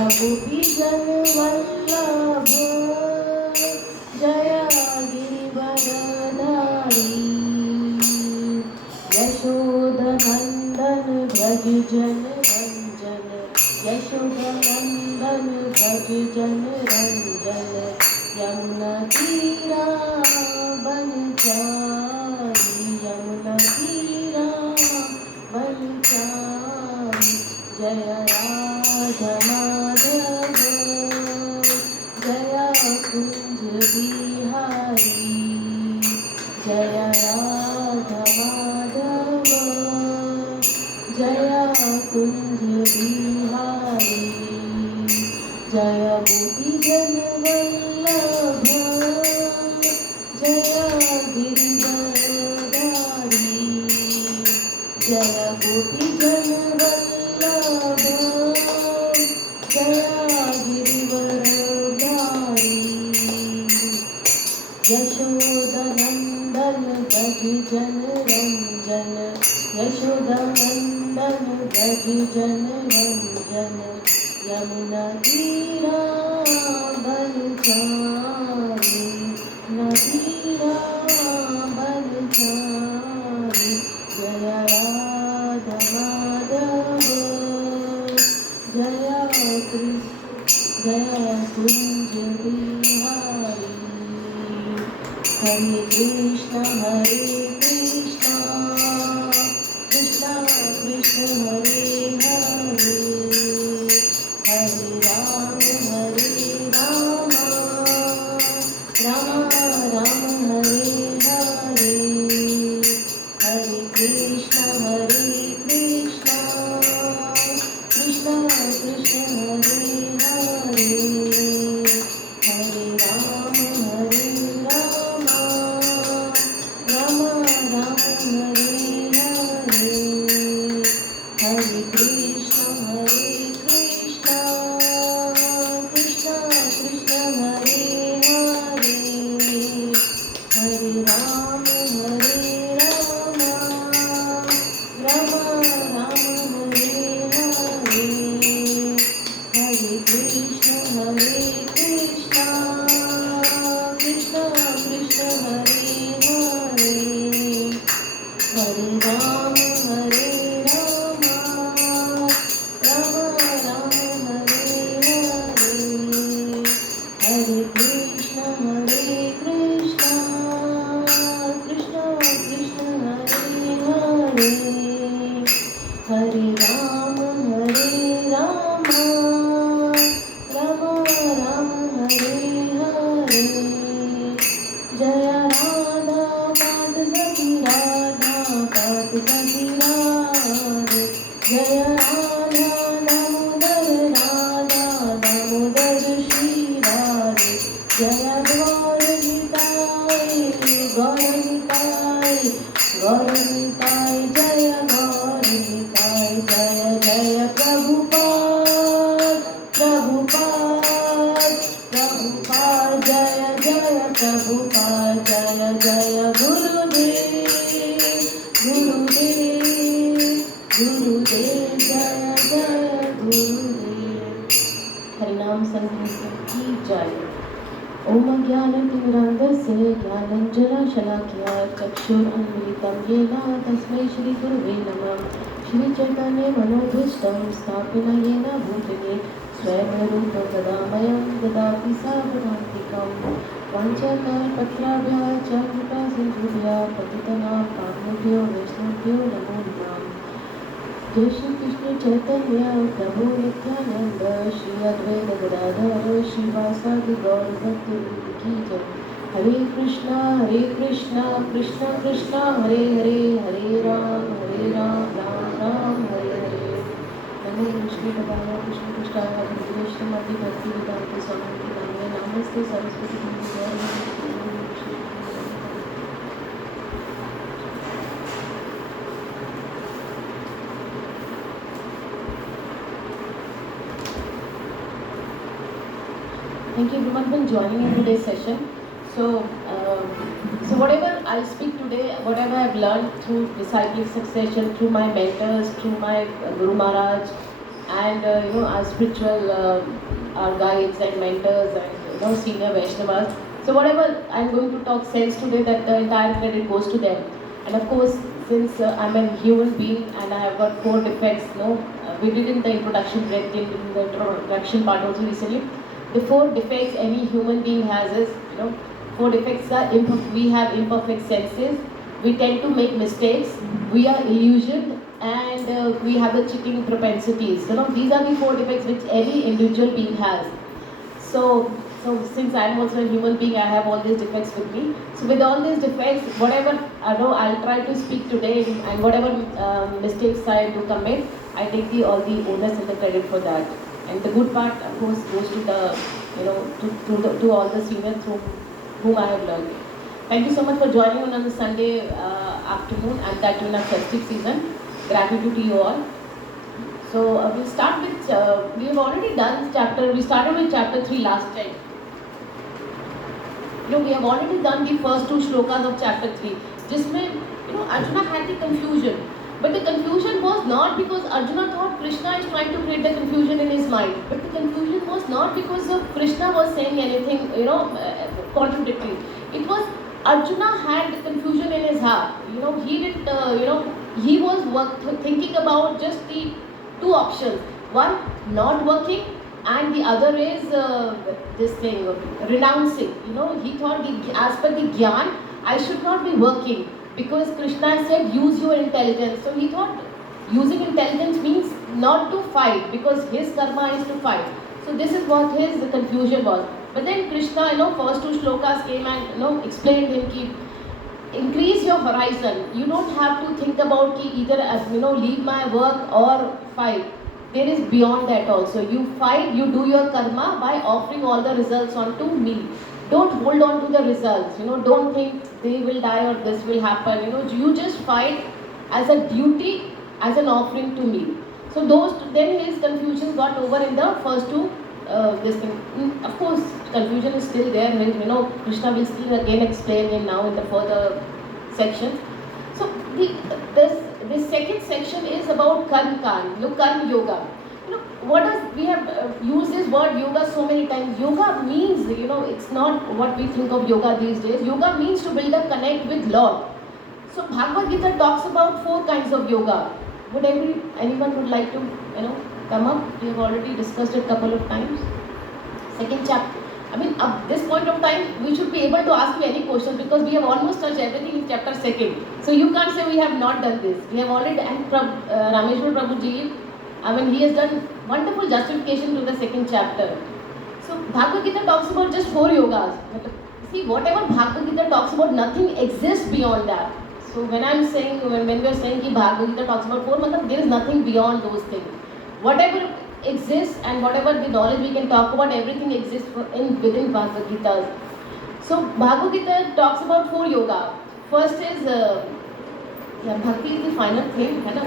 गोपीजन वल्लभ जय गिरिवरधारी यशोदनंदन व्रज जन रंजन यशोदनंदन व्रज जन रंजन यमुना तीरा बनचारी यमुना तीरा बनचारी जय राधा माधव जय कुंज बिहारी जय राधा माधव जय कुंज बिहारी जय गोपीजन वल्लभ जय गिरिवरधारी जय गोपीजन वल्लभ जय गिरिवरधारी यशोदनंदन व्रज जन रंजन यशोदनंदन व्रज जन रंजन यमुना तीरा बनचारी नदीरा बनचारी जय राधा माधव जय कुंज बिहारी हरे कृष्ण कृष्ण कृष्ण हरे हरे हरे राम राम राम हरे हरे हरे कृष्ण कृष्ण कृष्ण हरे हरे हरे राम राम राम हरे हरे हरे कृष्ण कृष्ण कृष्ण हरे हरे हरे राम राम राम हरे हरे हरे कृष्ण कृष्ण कृष्ण हरे हरे हरे राम राम हरे हरे हरे कृष्ण कृष्ण कृष्ण हरे हरे हरे राम राम हरे हरे जय राधा पाठ सखी राधा पाठ सखी राधे जय राधा दामोदर श्री राधे जय गौर निताय जय गौर निताय जय प्रभुपाद जय प्रभुपाद जय गुरुदेव जय गुरुदेव हरिनाम संकीर्तन की जय। ओम ज्ञानतिमिरान्धस्य ज्ञानाञ्जनशलाकया चक्षुरुन्मिलितं येन तस्मै श्रीगुरुवे नमः। श्रीचैतन्यमनोभीष्टं स्थापित येन भूतले स्वयं रूपं तदामयं ददाति साधनान्तिकं वाञ्छाकल्पत्राभ्यश्च कृपासिन्धुभ्यः पतितनां पावनेभ्यो वैष्णवेभ्यो नमो नमः। जय श्री कृष्ण चैतन्य प्रभु नित्यानंद श्री अद्वैत गदाधर श्रीवासादि गौर भक्त की जय। हरे कृष्णा कृष्ण कृष्ण हरे हरे हरे राम राम राम हरे हरे। नमो कृष्ण पदाय कृष्ण कृष्णाय कृष्णमति भक्ति वेदांत स्वामी की नामे नमस्ते सरस्वती देवी जय। Thank you everyone for joining in today's session. So whatever I speak today, whatever I've learned through disciplic succession, through my mentors, through my Guru Maharaj, and our spiritual our guides and mentors and senior Vaishnavas. So whatever I'm going to talk sense today, that the entire credit goes to them. And of course, since I'm a human being and I have got 4 defects, we did in the introduction part also recently. The 4 defects any human being has is, 4 defects are we have imperfect senses, we tend to make mistakes, we are illusioned, and we have the cheating propensities. These are the 4 defects which any individual being has. So since I am also a human being, I have all these defects with me. So with all these defects, whatever I'll try to speak today, and whatever mistakes I do commit, I take all the onus and the credit for that. And the good part, of course, goes to the to all the seniors through whom I have learned. Thank you so much for joining on the Sunday afternoon, and that in a festive season. Gratitude to you all. So we'll start with, we have already done we started with chapter 3 last time. We have already done the first 2 shlokas of chapter 3. Jisme, Arjuna had the confusion. But the confusion was not because Arjuna thought Krishna is trying to create the confusion in his mind. But the confusion was not because of Krishna was saying anything, contradictory. It was Arjuna had the confusion in his heart. He didn't, he was thinking about just the 2 options. One, not working, and the other is this thing, renouncing. He thought, as per the Gyan, I should not be working, because Krishna said use your intelligence. So he thought using intelligence means not to fight, because his karma is to fight. So this is what his confusion was. But then Krishna, first 2 shlokas came and explained him ki increase your horizon. You don't have to think about ki either leave my work or fight. There is beyond that also. You fight, you do your karma by offering all the results onto me. Don't hold on to the results. Don't think they will die or this will happen. You just fight as a duty, as an offering to me. So then his confusion got over in the first 2 this thing. Of course, confusion is still there. Krishna will still again explain it now in the further sections. So this second section is about Karma Kand, Karma Yoga. What does we have used this word yoga so many times? Yoga means, it's not what we think of yoga these days. Yoga means to build a connect with Lord. So Bhagavad Gita talks about 4 kinds of yoga. Would anyone would like to, come up? We have already discussed it a couple of times. Second chapter. At this point of time, we should be able to ask you any questions, because we have almost touched everything in chapter 2. So you can't say we have not done this. We have already, and Rameshwar Prabhuji, he has done wonderful justification to the 2nd chapter. So Bhagavad Gita talks about just 4 yogas. See, whatever Bhagavad Gita talks about, nothing exists beyond that. So when we are saying that Bhagavad Gita talks about 4, there is nothing beyond those things. Whatever exists and whatever the knowledge we can talk about, everything exists within Bhagavad Gita. So Bhagavad Gita talks about 4 yoga. First is Bhakti is the final thing. Bhakti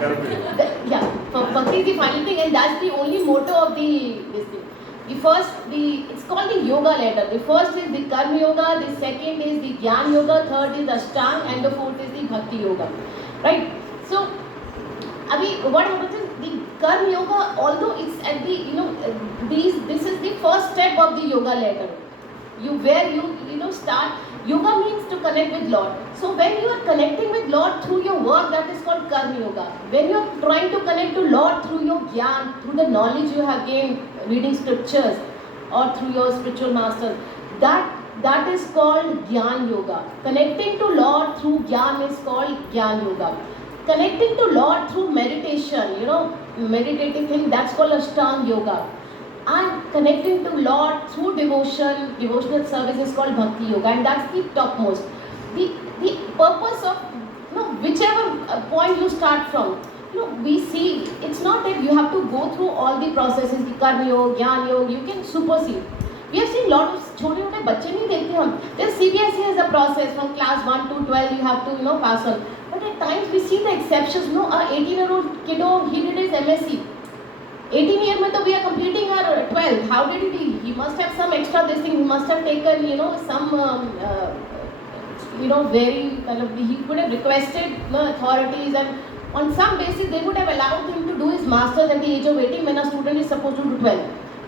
is the final thing, and that's the only motto of this thing. It's called the yoga ladder. The first is the Karma Yoga, the second is the Jnana Yoga, third is the Ashtanga, and the 4th is the Bhakti Yoga. Right? So, what happens is the Karma Yoga, although it's at the, this is the first step of the yoga ladder. Where you start. Yoga means to connect with Lord. So when you are connecting with Lord through your work, that is called Karma Yoga. When you are trying to connect to Lord through your Gyan, through the knowledge you have gained reading scriptures or through your spiritual masters, that is called Gyan Yoga. Connecting to Lord through Gyan is called Gyan Yoga. Connecting to Lord through meditation, meditative thing, that's called Ashtanga Yoga. And connecting to Lord through devotional service is called Bhakti Yoga, and that's the topmost. The purpose of, whichever point you start from, we see, it's not that you have to go through all the processes, the Karma Yoga, Jnana Yoga, you can supersede. We have seen lot of छोटे-छोटे बच्चे नहीं देखते हम. Then CBSE has a process from class 1 to 12 you have to pass on. But at times we see the exceptions. A 18-year-old kiddo, he did his MSc. 18 year mein we are completing our 12. How did he must have some extra this thing. He must have taken some very kind of, he could have requested authorities and On some basis, they would have allowed him to do his masters at the age of 18 when a student is supposed to do 12.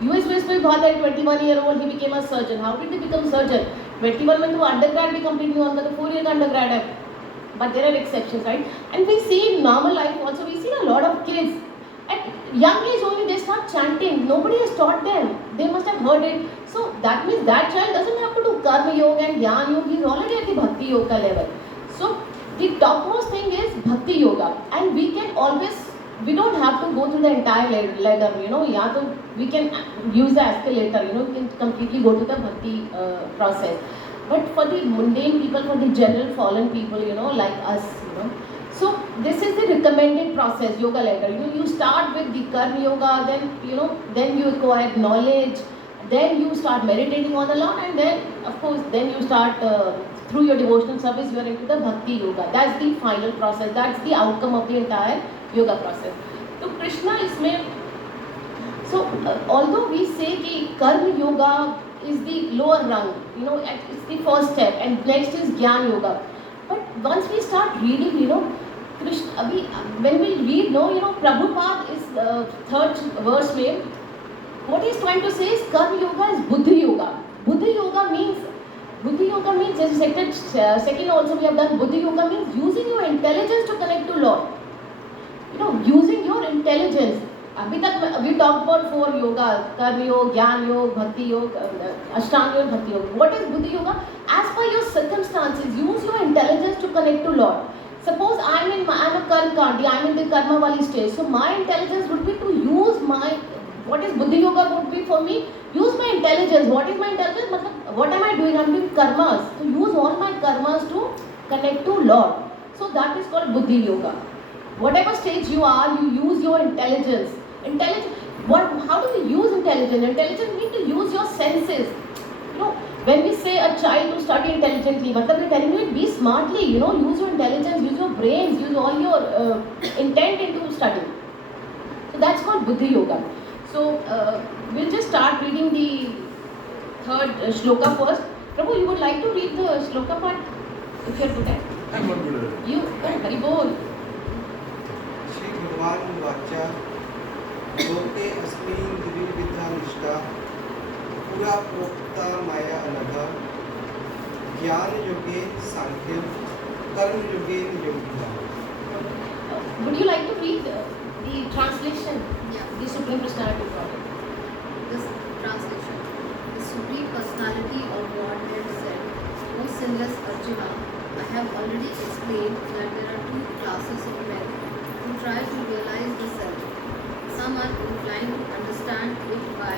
US में इसमें बात है 21-year-old he became a surgeon. How did he become surgeon? 21 में तो undergrad भी complete नहीं होगा, तो 4 year का undergrad है. But there are exceptions, right? And we see in normal life also, we see a lot of kids at young age only they start chanting. Nobody has taught them. They must have heard it. So that means that child doesn't have to do karma yoga and jnana yoga. He's already at the bhakti yoga level. So the topmost thing is bhakti yoga, and we can always, we don't have to go through the entire ladder, you know. Yeah, so we can use the escalator, you know. We can completely go to the bhakti process. But for the mundane people, for the general fallen people, you know, like us, you know. So this is the recommended process, yoga ladder. You know, you start with the karma yoga, then you know, then you acquire knowledge, then you start meditating on the Lord, and then of course, then you start through your devotional service, you are into the bhakti yoga. That's the final process. That's the outcome of the entire yoga process. So Krishna isme, so although we say that karma yoga is the lower rung, you know, it's the first step, and next is Jnana yoga. But once we start reading, you know, Krishna, when we read, no, you know, Prabhupada is third verse mein, what he's trying to say is karma yoga is buddhi yoga. Buddhi yoga means just second also we have done. Buddhi yoga means using your intelligence to connect to Lord. You know, using your intelligence. अभी तक we talked about 4 yoga, karma yoga, jnana yoga, bhakti yoga, ashtanga yoga, bhakti yoga. What is buddhi yoga? As per your circumstances, use your intelligence to connect to Lord. Suppose I'm a karma kandi, I'm in the karma wali stage. So my intelligence would be to use my, what is buddhi yoga would be for me? Use my intelligence. What is my intelligence? What am I doing? I'm doing karmas. So use all my karmas to connect to Lord. So that is called buddhi yoga. Whatever stage you are, you use your intelligence. How do we use intelligence? Intelligence means to use your senses. You know, when we say a child to study intelligently, we're telling you be smartly, you know, use your intelligence, use your brains, use all your intent into studying. So that's called buddhi yoga. So we'll just start reading the third shloka first. Prabhu, you would like to read the shloka part if you're good at it? I'm not good at it. You, very bold. Shri भगवान वाचा लोके अस्मिन् द्विविधा निष्ठा पुरा प्रोक्ता माया अनघा ज्ञान योगे सांख्य कर्म योगे Yogita. Would you like to read the translation? Yeah. The Supreme Personality Project. This translation. The Supreme Personality of Godhead said, O sinless Arjuna, I have already explained that there are 2 classes of men who try to realize the self. Some are inclined to understand it by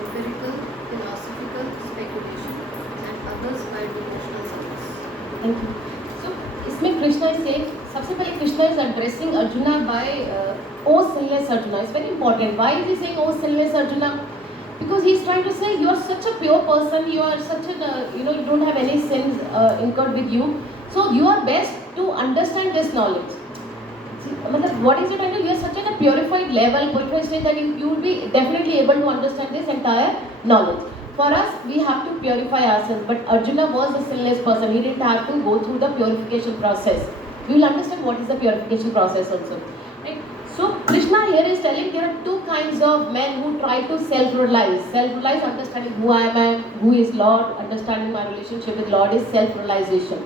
empirical, philosophical speculation, and others by devotional service. Thank you. So, इसमें Krishna is saying, सबसे पहले Krishna is addressing Arjuna by O sinless Arjuna. It's very important. Why is he saying O sinless Arjuna? Because he's trying to say you are such a pure person, you are such a, you know, you don't have any sins incurred with you. So you are best to understand this knowledge. What is it until you are such a purified level, purified state that you will be definitely able to understand this entire knowledge. For us, we have to purify ourselves, but Arjuna was a sinless person. He didn't have to go through the purification process. We will understand what is the purification process also. Right? So Krishna here is telling there are 2 kinds of men who try to self-realize. Self-realize, understanding who I am, who is Lord, understanding my relationship with Lord is self-realization.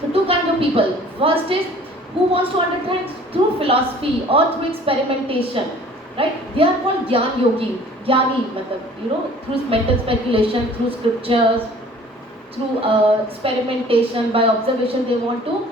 So 2 kinds of people. First is who wants to understand through philosophy or through experimentation, right? They are called Jnana Yogi. Jnani, you know, through mental speculation, through scriptures, through experimentation, by observation, they want to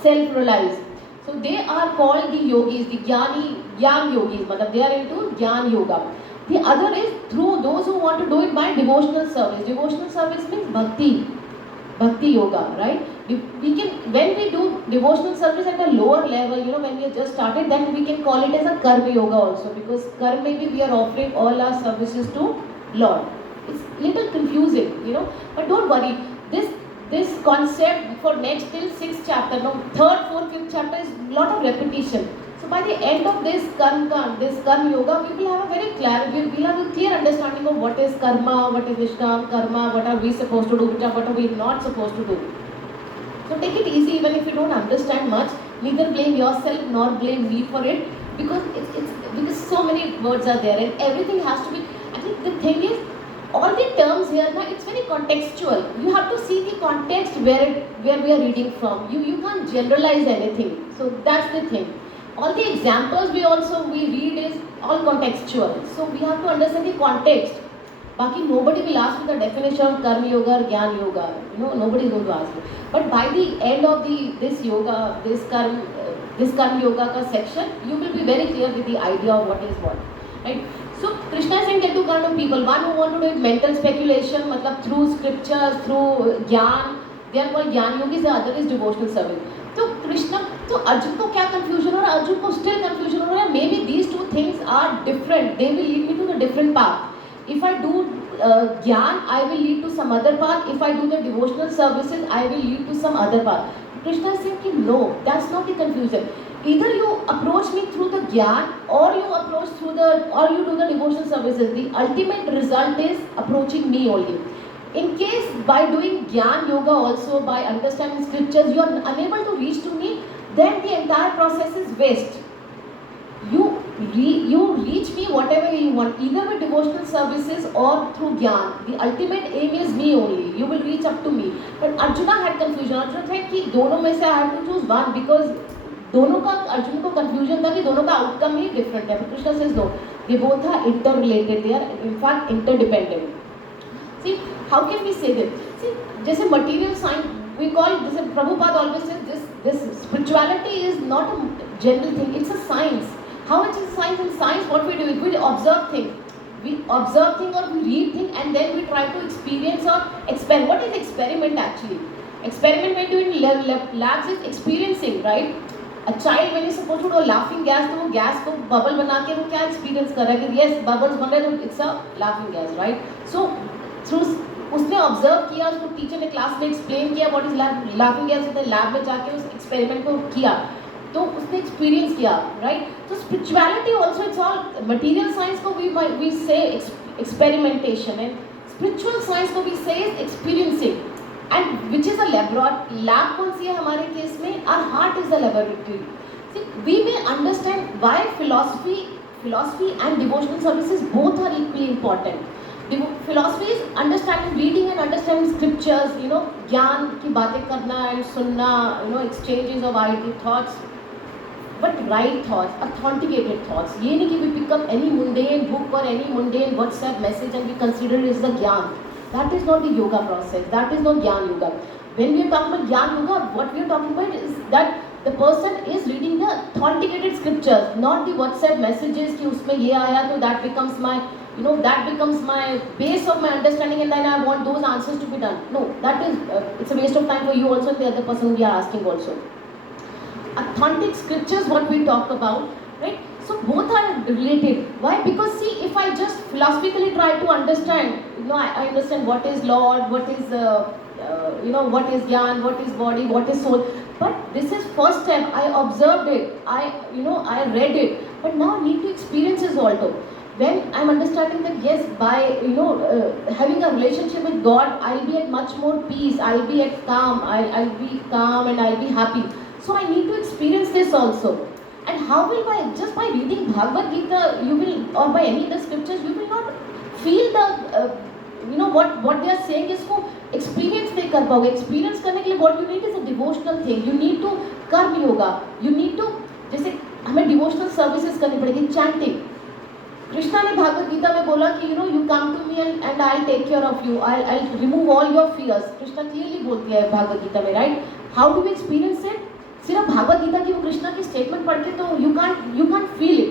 self-realize. So they are called the yogis, the Jnana Yogis. They are into Jnana Yoga. The other is through those who want to do it by devotional service. Devotional service means Bhakti Yoga, right? We can, when we do devotional service at a lower level, you know, when we have just started, then we can call it as a Karma Yoga also, because Karma maybe we are offering all our services to Lord. It's little confusing, you know, but don't worry. This concept for next till 6th chapter, no, 3rd, 4th, 5th chapter is lot of repetition. So by the end of this Karma Yoga, we will have a very we'll have a clear understanding of what is Karma, what is Nishtha, Karma, what are we supposed to do, what are we not supposed to do. So take it easy, even if you don't understand much, neither blame yourself nor blame me for it, because it's because so many words are there and everything has to be. I think the thing is, all the terms here now, it's very contextual. You have to see the context where we are reading from. You can't generalize anything. So that's the thing. All the examples we read is all contextual. So we have to understand the context. Baki, nobody will ask you the definition of karma yoga or jnana yoga. Nobody is going to ask you. But by the end of this yoga, this karma yoga ka section, you will be very clear with the idea of what is what, right? So Krishna is saying there are two kind of people. One who want to do mental speculation, matlab through scriptures, through jnana. They are called jnana yogis. The other is devotional service. तो कृष्ण तो अर्जुन को क्या confusion हो रहा है? अर्जुन को still confusion हो रहा है. Maybe these two things are different. They will lead me to the different path. If I do Gyan, I will lead to some other path. If I do the devotional services, I will lead to some other path. Krishna is saying, no, that's not the confusion. Either you approach me through the Gyan, or you do the devotional services. The ultimate result is approaching me only. In case by doing Gyan yoga also, by understanding scriptures, you are unable to reach to me, then the entire process is waste. You reach me whatever you want, either with devotional services or through Gyan. The ultimate aim is me only. You will reach up to me. But Arjuna had confusion. Arjuna said कि दोनों में से I have to choose one, because दोनों का अर्जुन को confusion था कि दोनों का outcome ही different है. But Krishna says no. They both are interrelated. They are in fact interdependent. See, how can we say this? See, जैसे material science we call this. Prabhupada always says this spirituality is not a general thing. It's a science. How it is science? In science, what we do is we observe things. We observe things or we read things, and then we try to experience or experiment. What is experiment actually? Experiment when you in labs is experiencing, right? A child when is supposed to do a laughing gas, तो वो gas को bubble बना के वो क्या experience कर रहा है कि yes bubbles बन रहे हैं, तो it's a laughing gas, right? So through उसने observe किया, उसको teacher ने class में explain किया what is laughing gas, उसने lab में जाके उस experiment को किया, तो उसने एक्सपीरियंस किया, राइट? तो spirituality also it's all material science को we say experimentation and spiritual science को we say experiencing. And which is a laboratory. Lab कौन सी है हमारे केस में? Our heart is the laboratory. We may understand why philosophy and devotional services both are equally important. Philosophy is understanding, reading and understanding scriptures, ज्ञान की बातें करना and सुनना, exchanges of idle thoughts, but right thoughts, authenticated thoughts. ये नहीं कि we pick up any mundane book or any mundane WhatsApp message and we consider it as the ज्ञान. That is not the yoga process. That is not ज्ञान yoga. When we are talking about ज्ञान yoga, what we are talking about is that the person is reading the authenticated scriptures, not the WhatsApp messages कि उसमें ये आया तो that becomes my base of my understanding, and then I want those answers to be done. No, that is it's a waste of time for you also and the other person we are asking also. Authentic scriptures, what we talk about, right? So both are related. Why? Because see, if I just philosophically try to understand, I understand what is Lord, what is what is Gyan, what is body, what is soul. But this is first step. I observed it. I read it. But now I need to experience this also. When I'm understanding that yes, by having a relationship with God, I'll be at much more peace. I'll be at calm. I'll be calm and I'll be happy. So I need to experience this also. And how will just by reading Bhagavad Gita, you will, or by any other scriptures, you will not feel the what they are saying. इसको experience नहीं कर पाओगे. Experience करने के लिए what you need is a devotional thing. You need to कर्म yoga. You need to, जैसे हमें devotional services करनी पड़ेगी, chanting. कृष्णा ने भागवत गीता में बोला कि you come to me and I'll take care of you. I'll remove all your fears. Krishna clearly बोलती है भागवत गीता में, right? How do we experience it? सिर्फ भागवत गीता की वो कृष्णा की स्टेटमेंट पढ़ के तो you can't feel it.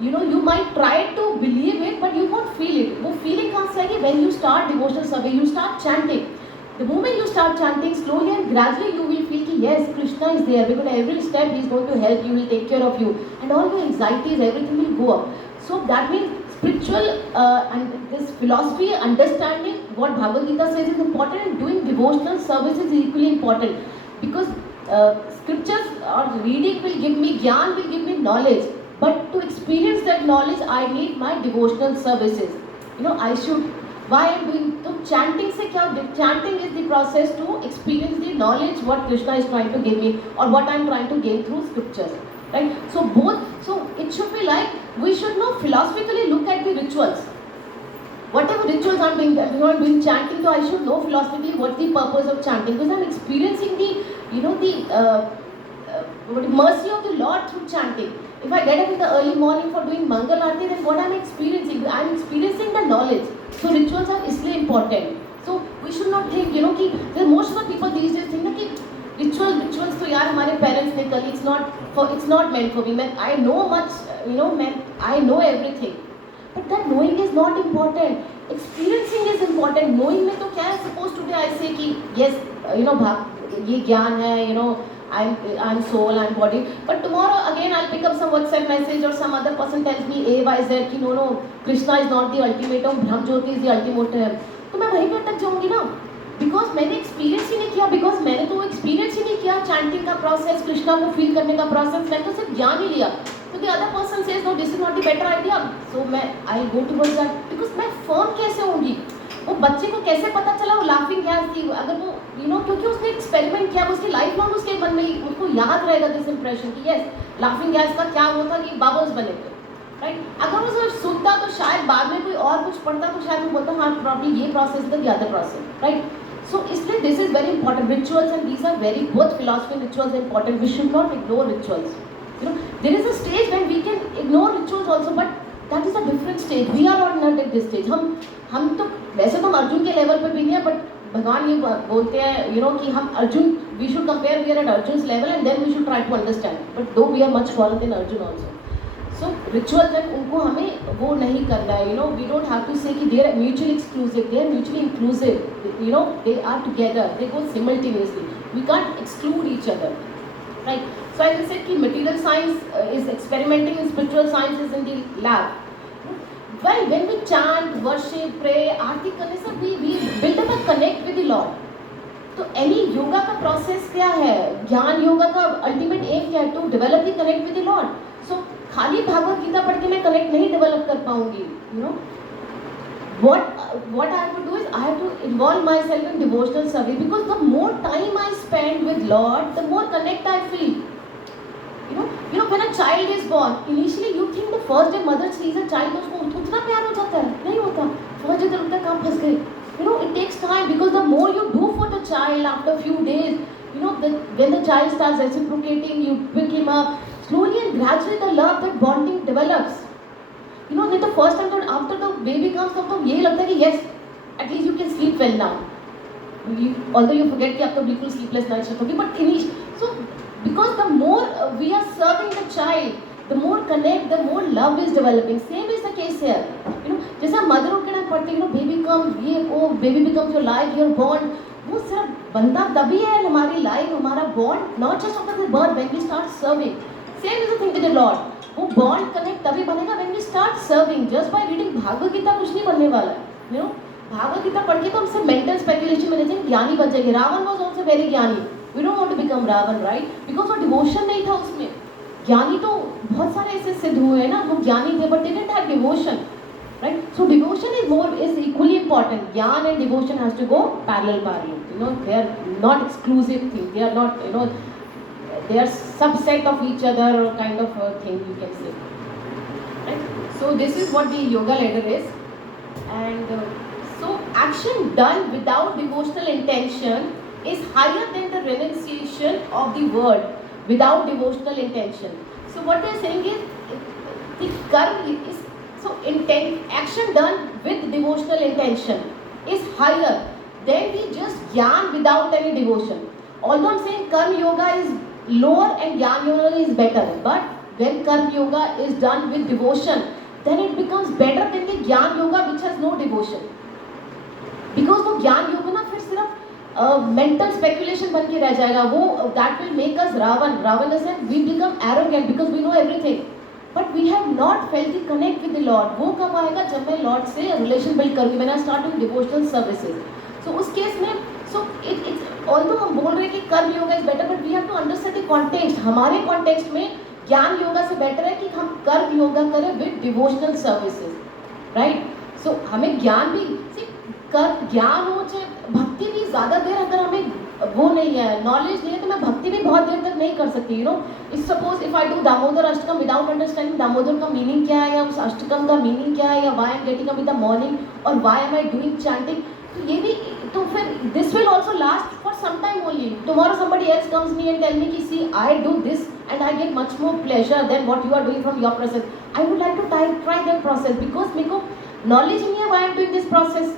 You might try to believe it, but you won't feel it. वो feeling कहाँ से आएगी? When you start devotional service, you start chanting. The moment you start chanting, slowly and gradually you will feel that yes, Krishna is there, because every step he is going to help you, will take care of you, and all your anxieties, everything will go up. So that means spiritual and this philosophy, understanding what Bhagavad Gita says is important, and doing devotional service is equally important, because scriptures or reading will give me jnana, will give me knowledge, but to experience that knowledge I need my devotional services. Why I'm doing, तो chanting से क्या, chanting is the process to experience the knowledge what Krishna is trying to give me or what I'm trying to gain through scriptures, right? So both, so it should be like we should not philosophically look at the rituals. Whatever rituals I'm doing, I'm doing chanting, so I should know philosophically what the purpose of chanting, because I'm experiencing the, mercy of the Lord through chanting. If I get up in the early morning for doing Mangal Aarti, then what I'm experiencing? I'm experiencing the knowledge. So rituals are isliye important. So we should not think, that most of the people these days think that rituals तो यार हमारे parents ने कल, it's not meant for me. I know much, I know everything. But that knowing is not important. Experiencing is important. Knowing में तो क्या है? Suppose today I say कि yes, ये ज्ञान है, I'm soul, I'm body. But tomorrow again I'll pick up some WhatsApp message or some other person tells me A, Y, Z कि no, Krishna is not the ultimate, Brahm Jyoti is the ultimate. तो मैं वहीं पर तक जाऊँगी ना, because मैंने experience ही नहीं किया, because मैंने तो एक्सपीरियंस ही नहीं किया चैंटिंग का प्रोसेस, कृष्णा को फील करने का प्रोसेस, मैंने तो सिर्फ ज्ञान ही लिया. तो the other person says no, this is not the better idea, so I'll go towards that, because मैं फर्म कैसे होंगी? वो बच्चे को कैसे पता चला वो लाफिंग गैस थी? अगर वो क्योंकि उसने एक्सपेरिमेंट किया, उसकी लाइफ लॉन्ग उसके मन में उसको याद रहेगा दिस इंप्रेशन कि यस, लाफिंग गैस का क्या हुआ था कि बबल्स बने थे, राइट? अगर वो सिर्फ सुनता तो शायद बाद में कोई और कुछ पढ़ता तो शायद वो बोलता हाँ प्रॉब्लम ये प्रोसेस था, the other process, right? So इसलिए this is very important. Rituals, and these are very, both philosophy and rituals are important. We should not ignore rituals. There is a stage when we can ignore rituals also, but that is a different stage. We are not at this stage. हम तो वैसे तो हम अर्जुन के level पे भी नहीं है, but भगवान ये बोलते हैं कि हम Arjun, we should compare, we are at Arjun's level and then we should try to understand. But though we are much fallen than Arjun also. So rituals जब उनको हमें वो नहीं करना है, we don't have to say कि they are mutually exclusive, they are mutually inclusive, they are together, they go simultaneously. We can't exclude each other, right? So as I said कि material science is experimenting and spiritual science is in the lab. Well, when we chant, worship, pray, आरती करने से we build up a connect with the Lord. तो any yoga का process क्या है? ज्ञान योगा का ultimate aim क्या है? To develop the connect with the lord. So खाली भागवत गीता पढ़ के मैं कनेक्ट नहीं डेवलप कर पाऊंगी. What I have to do is I have to involve myself in devotional service, because the more time I spend with Lord, the more connect I feel. When a child is born, initially you think the first day mother sees a child, उसको उतना प्यार हो जाता है, नहीं होता. First day तो लगता है कहाँ फंस गए. It takes time, because the more you do for the child, after a few days, when the child starts reciprocating, you pick him up, slowly and gradually the love, that bonding develops. नहीं तो first time after the baby comes, तब तो यही लगता है कि yes, at least you can sleep well now. Although you forget कि आप तो बिल्कुल sleepless night shift होगी, but so because the more we are serving the child, the more connect, the more love is developing. Same is the case here. जैसे हम mother के नाम पढ़ते हैं, baby comes, baby becomes your life, your bond. वो सिर्फ बनता तभी है हमारी लाइफ, हमारा bond, not just after the birth, when we start serving. Same is the thing with the Lord. वो बॉन्ड कनेक्ट तभी बनेगा when we start serving. Just by reading Bhagavat Gita कुछ नहीं बनने वाला है. भागवत गीता पढ़ के तो हमसे मेंटल स्पेकुलेशन में रहते हैं, ज्ञानी बन जाएंगे. रावण was also very ज्ञानी. We don't want to become Ravan, right? Because वो डिवोशन नहीं था उसमें. ज्ञानी तो बहुत सारे ऐसे सिद्ध हुए हैं ना, वो ज्ञानी थे, but they didn't have devotion, right? So devotion is equally important. Jnana and devotion has to go parallel. They are not exclusive things. They are not, they are subset of each other, kind of a thing you can say. Right? So this is what the yoga ladder is, and so action done without devotional intention is higher than the renunciation of the word without devotional intention. So what they are saying is the karma is, so action done with devotional intention is higher than the just jnana without any devotion. Although I am saying karma yoga is lower and jnana yoga is better, but when karma yoga is done with devotion, then it becomes better than the jnana yoga which has no devotion. Because वो ज्ञान योग ना फिर सिर्फ mental speculation बन के रह जाएगा. वो that will make us Ravan is that we become arrogant because we know everything, but we have not felt the connect with the Lord. वो कब आएगा? जब मैं Lord से relation build करूँगी, when I start doing devotional services. So उस case में, so it's although हम बोल रहे हैं कि कर्म yoga is better, but we have to understand the context. हमारे context में ज्ञान योगा से better है कि हम कर्म योगा करें with devotional services, right? So हमें ज्ञान भी, see कर ज्ञान हो चाहे भक्ति भी ज़्यादा देर अगर हमें वो नहीं है, नॉलेज नहीं है, तो मैं भक्ति भी बहुत देर तक नहीं कर सकती, you know. If suppose if I do Damodar Ashtakam without understanding Damodar का मीनिंग क्या है, या उस अष्टकम का मीनिंग क्या है, या why I am getting up in the morning, और why am I doing chanting, तो ये भी, तो फिर this will also last for some time only. Tomorrow somebody else comes me and tell me कि see I do this and I get much more pleasure than what you are doing from your process. I would like to try that process because मेरे को knowledge नहीं है why I am doing this process.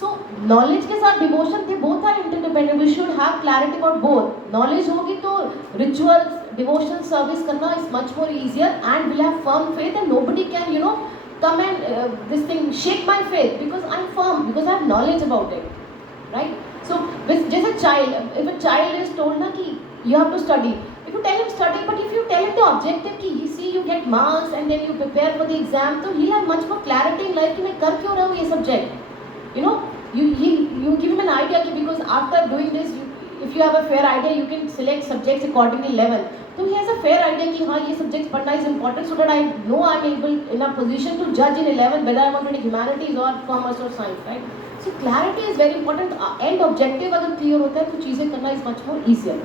So knowledge के साथ devotion, they both are interdependent. We should have clarity about both. Knowledge होगी तो rituals, devotion, service करना is much more easier, and we'll have firm faith, and nobody can, you know, come and this thing shake my faith because I'm firm, because I have knowledge about it, right? So with just a child, if a child is told na कि you have to study, if you tell him study, but if you tell him the objective कि you see you get marks and then you prepare for the exam, तो he have much more clarity in life कि मैं कर क्यों रहा हूँ ये subject. You know, you give him an idea कि because after doing this, if you have a fair idea, you can select subjects accordingly level. So he has a fair idea कि हाँ ये subjects पढ़ना is important, so that I know I am able in a position to judge in 11 whether I want to take humanities or commerce or science, right? So clarity is very important. End objective अगर clear होता है तो चीजें करना is much more easier.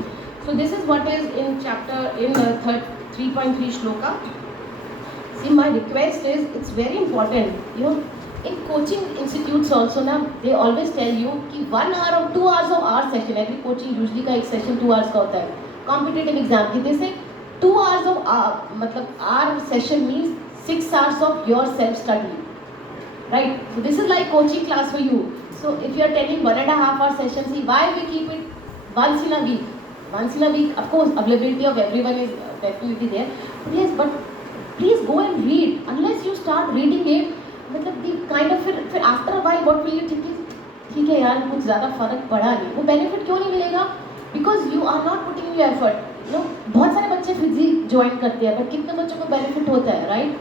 So this is what is in chapter in 3.3 shloka. See, my request is, it's very important, you know. In coaching institutes also ना, they always tell you कि 1 hour or 2 hours of our session, every coaching usually का एक session 2 hours का होता है. Competitive exam की जैसे 2 hours of मतलब our session means 6 hours of your self study, right? So this is like coaching class for you. So if you are taking 1.5 hour session, see why we keep it once in a week. Once in a week, of course, availability of everyone is definitely there. But yes, but please go and read. Unless you start reading it, मतलब the kind of फिर after a while what will you think is ठीक है यार कुछ ज़्यादा फर्क पड़ा नहीं, वो benefit क्यों नहीं मिलेगा? Because you are not putting in your effort. You know, बहुत सारे बच्चे फिजिक ज्वाइन करते हैं, but कितने बच्चों को benefit होता है, right?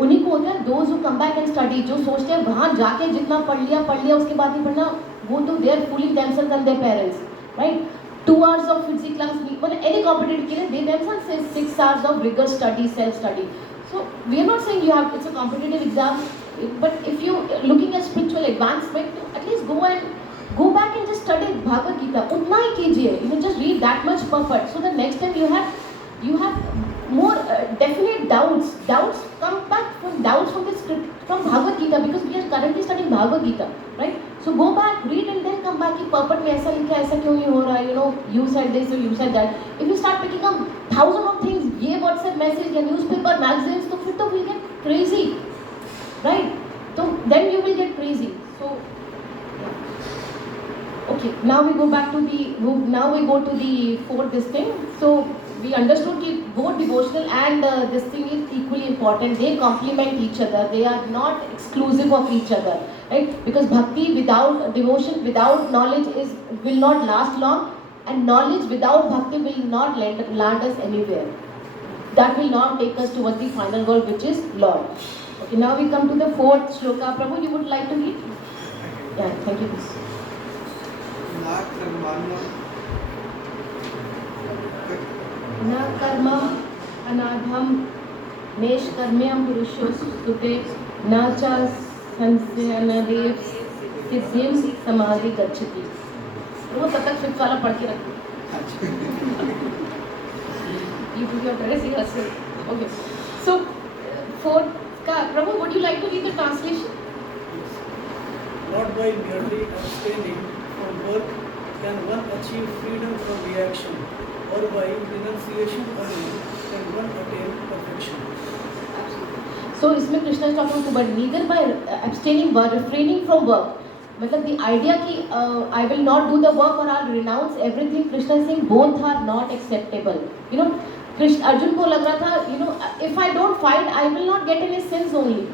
उन्हीं को होता है those who come back and study, जो सोचते हैं वहाँ जाके जितना पढ़ लिया उसके बाद नहीं पढ़ना, वो तो they are fooling themselves and their parents, right? 2 hours of physics class, मतलब any competitive के लिए they themselves say 6 hours of rigor study, self study. So we are not saying you have, it's a competitive exam, but if you looking at spiritual advancement, at least go back and just study Bhagavad Gita. उतना ही कीजिए, you know, just read that much perfect, so the next time you have more definite doubts come back from the script from Bhagavad Gita, because we are currently studying Bhagavad Gita, right? So go back, read and then come back कि purport में ऐसा लिखा है, ऐसा क्यों नहीं हो रहा है, you know, you said this or you said that. If you start picking up 1,000 of things, ये WhatsApp message या newspaper magazines, तो फिर तो we'll get crazy, right? So then you will get crazy. So okay, now we go to the fourth this thing. So we understood that both devotional and this thing is equally important. They complement each other. They are not exclusive of each other, right? Because bhakti without devotion, without knowledge will not last long, and knowledge without bhakti will not land us anywhere. That will not take us towards the final goal, which is Lord. Okay, now we come to the fourth shloka. Prabhu, you would like to read? Yeah, thank you. न कर्म अनाधम नेष्कर्म्यम पुरुषो सुते न च संशयनदेव सिद्धिम समाधि गच्छति. वो तब तक फिफ्थ वाला पढ़ के रखो. You do your dress rehearsal. Okay. So fourth का Prabhu, would you like to read the translation? Not by merely abstaining from work can one achieve freedom from reaction, or by renunciation alone can one attain perfection. So इसमें Krishna is talking about, but neither by abstaining or refraining from work. मतलब the idea कि I will not do the work or I'll renounce everything. Krishna is saying both are not acceptable. You know, Arjun को लग रहा था, you know, if I don't fight, I will not get any sins only.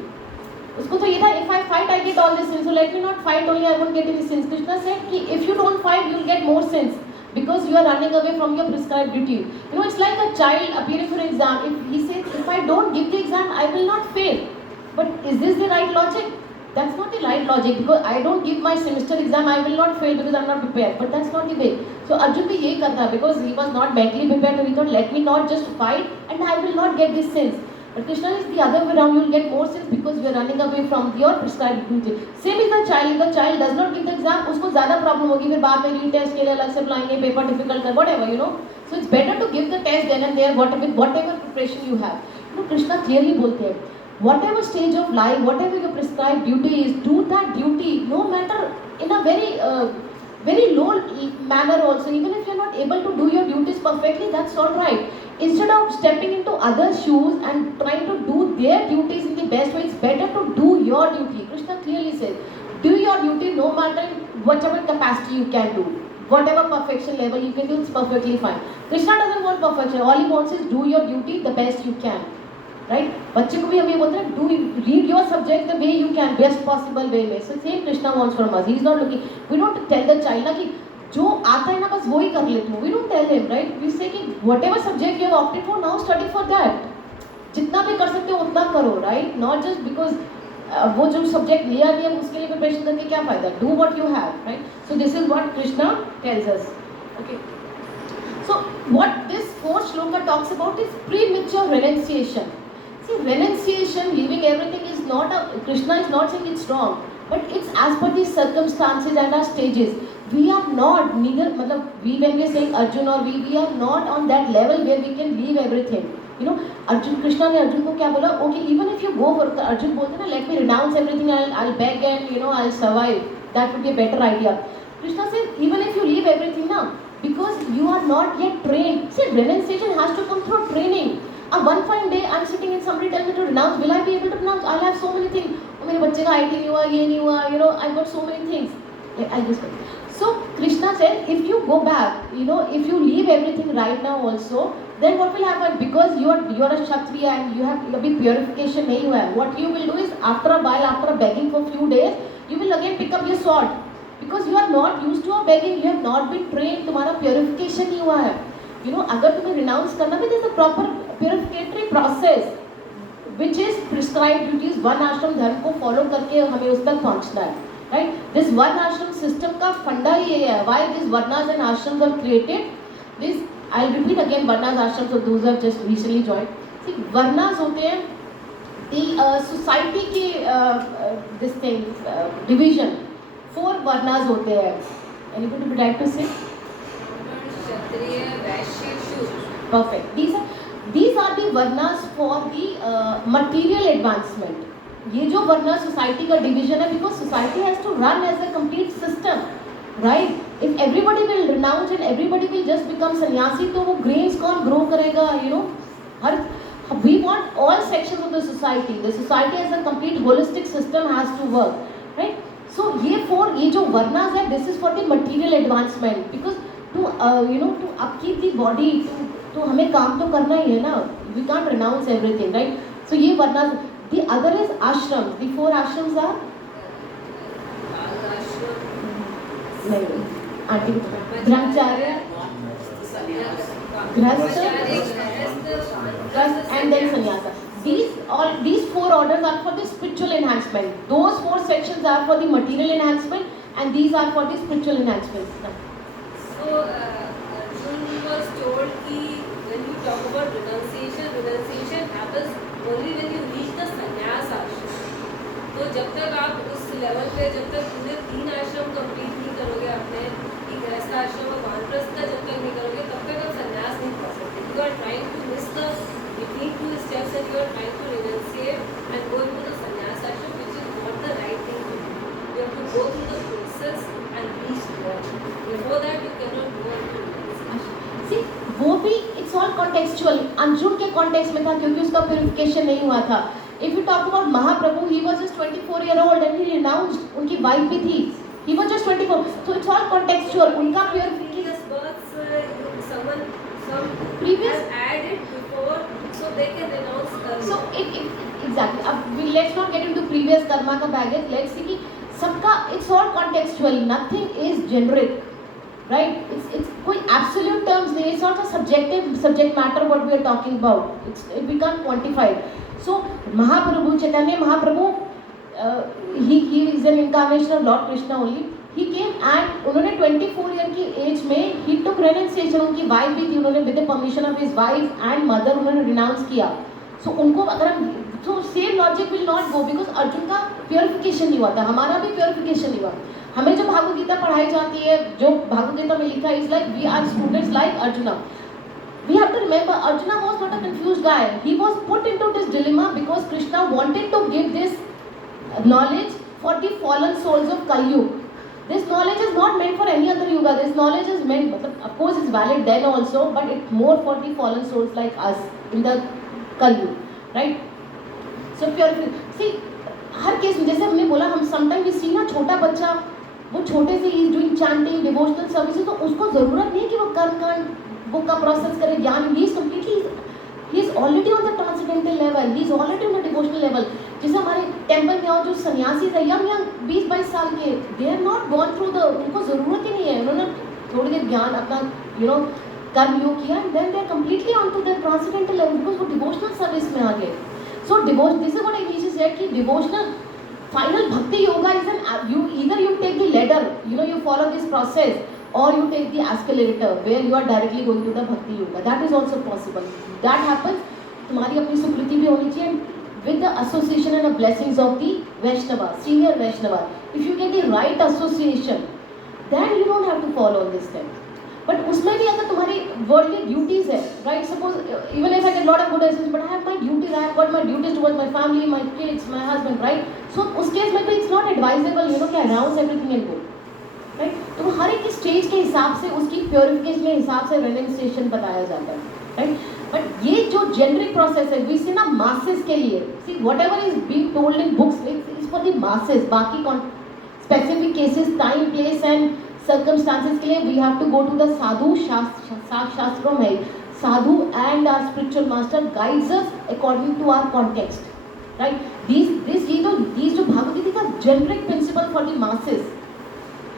उसको तो ये था, if I fight, I get all the sins. So let me not fight only, I won't get any sins. Krishna said कि if you don't fight, you'll get more sins, because you are running away from your prescribed duty. You know, it's like a child appearing for an exam. If he says, if I don't give the exam, I will not fail. But is this the right logic? That's not the right logic, because I don't give my semester exam, I will not fail because I'm not prepared. But that's not the way. So Arjun भी यही करता, because he was not mentally prepared, so he thought, let me not just fight and I will not get these sins. But Krishna is the other way around. You will get more sins because we are running away from your prescribed duty. Same is the child. If the child does not give the exam, उसको ज़्यादा problem होगी. फिर बाद में retest के लिए अलग से बुलाएंगे, paper difficult कर, whatever, you know. So it's better to give the test then and there, whatever preparation you have. You know, Krishna clearly बोलते हैं, whatever stage of life, whatever your prescribed duty is, do that duty, no matter in a very low manner also. Even if you're not able to do your duties perfectly, that's all right. Instead of stepping into others' shoes and trying to do their duties in the best way, it's better to do your duty. Krishna clearly says, do your duty no matter whatever capacity you can do. Whatever perfection level you can do, it's perfectly fine. Krishna doesn't want perfection. All he wants is do your duty the best you can. Right? बच्चे को भी हम ये बोलते हैं, do read your subject the way you can, best possible way में. So same Krishna wants from us. He is not looking. We don't tell the child ना कि जो आता है ना बस वही कर ले तू. We don't tell him, right? We say कि whatever subject you have opted for, now study for that. जितना भी कर सकते हो उतना करो, right? Not just because वो जो subject लिया गया उसके लिए preparation करके क्या फायदा? Do what you have, right? So this is what Krishna tells us. Okay. So what this fourth shloka talks about is premature renunciation. See, renunciation, leaving everything is not Krishna is not saying it's wrong, but it's as per the circumstances and our stages. We are not, neither, we when we are saying Arjun or we are not on that level where we can leave everything. You know, Krishna ने अर्जुन को क्या बोला? Okay, even if you go for, Arjun बोलते ना, let me renounce everything, I'll beg and I'll survive. That would be a better idea. Krishna says, even if you leave everything now, because you are not yet trained. See, renunciation has to come through training. One fine day, I'm sitting and somebody tells me to renounce. Will I be able to renounce? I'll have so many things. मेरे बच्चे का IT नहीं हुआ, ये नहीं हुआ. I've got so many things. I just. So Krishna said, if you go back, if you leave everything right now also, then what will happen? Because you are a Kshatriya and you have a big purification नहीं हुआ है. What you will do is after a while, after begging for few days, you will again pick up your sword. Because you are not used to a begging, you have not been trained. तुम्हारा purification नहीं हुआ है. अगर तुम्हें renounce करना भी, there's a proper purificatory process which is prescribed duties. one ashram धर्म को follow करके हमें उस तक पहुंचना है, right? This one ashram system का फंडा ये है. Why these varnas and ashrams were created? This I'll repeat again. Varnas, ashrams, so those have just recently joined. See, varnas होते हैं the society की this thing division. 4 varnas होते हैं. Anybody would like to say? Perfect. These are the varnas for the material advancement. ये जो varna society का division है, because society has to run as a complete system, right? If everybody will renounce and everybody will just become sannyasi, तो वो grains कौन grow करेगा? We want all sections of the society. The society as a complete holistic system has to work, right? So ये जो varnas है, this is for the material advancement, because to to upkeep the body, to हमें काम तो करना ही है ना. We can't renounce everything, right? So ये varnas. The other is ashrams. The 4 ashrams are brahmacharya, grihastha, and then sannyasa. These 4 orders are for the spiritual enhancement. Those 4 sections are for the material enhancement, and these are for the spiritual enhancement. So Arjun was told that when you talk about renunciation happens only when you reach the sannyas ashram. तो जब तक आप उस level पे, जब तक पूरे 3 आश्रम कंप्लीट नहीं करोगे अपने, कि गृहस्थ आश्रम और वानप्रस्थ का जब तक नहीं करोगे, तब तक आप संन्यास नहीं पा सकते. You are trying to miss the between 2 steps and you are trying to renunciate and go into the sannyas ashram, which is not the right thing to do. You have to go through the process and reach there. Before that you cannot go into renunciation. See, वो भी it's all contextual. Arjun के context में था क्योंकि उसका purification नहीं हुआ था. If you talk about Mahaprabhu, he was just 24-year-old and he renounced. उनकी wife भी थी. He was just 24. So it's all contextual. उनका previous births, some previous have added before, so they can renounce karma. So exactly. अब let's not get into previous karma का baggage. Let's see कि सबका it's all contextual. Nothing is generic, right? It's कोई absolute terms नहीं. It's not a subject matter what we are talking about. We can't quantify. So Mahaprabhu, Chaitanya Mahaprabhu, he is an incarnation of Lord Krishna only. He came and उन्होंने 24 year की age में he took renunciation. उनकी wife भी थी, उन्होंने with the permission of his wife and mother उन्होंने renounce किया. सो उनको अगर हम तो same logic will not go because Arjun का प्योरिफिकेशन नहीं हुआ था, हमारा भी प्योरिफिकेशन नहीं हुआ। हमें जो भागवत गीता पढ़ाई जाती है, जो भागवत गीता में लिखा है, is like we are students like Arjuna. We have to remember Arjuna was not a confused guy. He was put into this dilemma because Krishna wanted to give this knowledge for the fallen souls of Kali Yuga. This knowledge is not meant for any other yuga. This knowledge is meant, of course, it's valid then also, but it's more for the fallen souls like us in the Kali Yuga, right? So pure, see, her case में जैसे हमने बोला, हम sometime we see ना छोटा बच्चा, वो छोटे से he doing chanting devotional services, तो उसको जरूरत नहीं है कि वो कर्म बुक का प्रोसेस करे, ज्ञान, he is completely, he is already on the transcendental level, he is already on the devotional level. जैसे हमारे टेम्पल में और जो सन्यासी थे यंग 20-22 साल के, they are not gone through the, उनको जरूरत ही नहीं है, उन्होंने थोड़ी देर ज्ञान अपना कर्म योग किया, and then they are completely on to the transcendental level because वो डिवोशनल सर्विस में आ गए। So this is what I need to say कि devotional final bhakti yoga is you either you take the ladder, you follow this process, or you take the escalator where you are directly going to the bhakti yoga. That is also possible. That happens, तुम्हारी अपनी सुकृति भी होनी चाहिए with the association and the blessings of the Vaishnava, senior Vaishnava. If you get the right association, then you don't have to follow this step. But उसमें भी अगर तुम्हारी worldly duties है, right? Suppose even if I get lot of good association, but I have my duties, I have got my duties towards my family, my kids, my husband, right? So उस case में तो it's not advisable, कि announce everything and go, right? तो हर एक stage के हिसाब से उसकी प्योरिफिकेशन के हिसाब से रेनिंसिएशन बताया जाता है, right? बट ये जो जेनरिक प्रोसेस है वी सी ना मासेस के लिए, see whatever is being told in books is for the masses. बाकी specific cases, time, place and circumstances के लिए we have to go to the sadhu शास्त्रों में। Sadhu and our spiritual master guides us according to our context, right? These जो भागवत गीता का generic principle for the masses,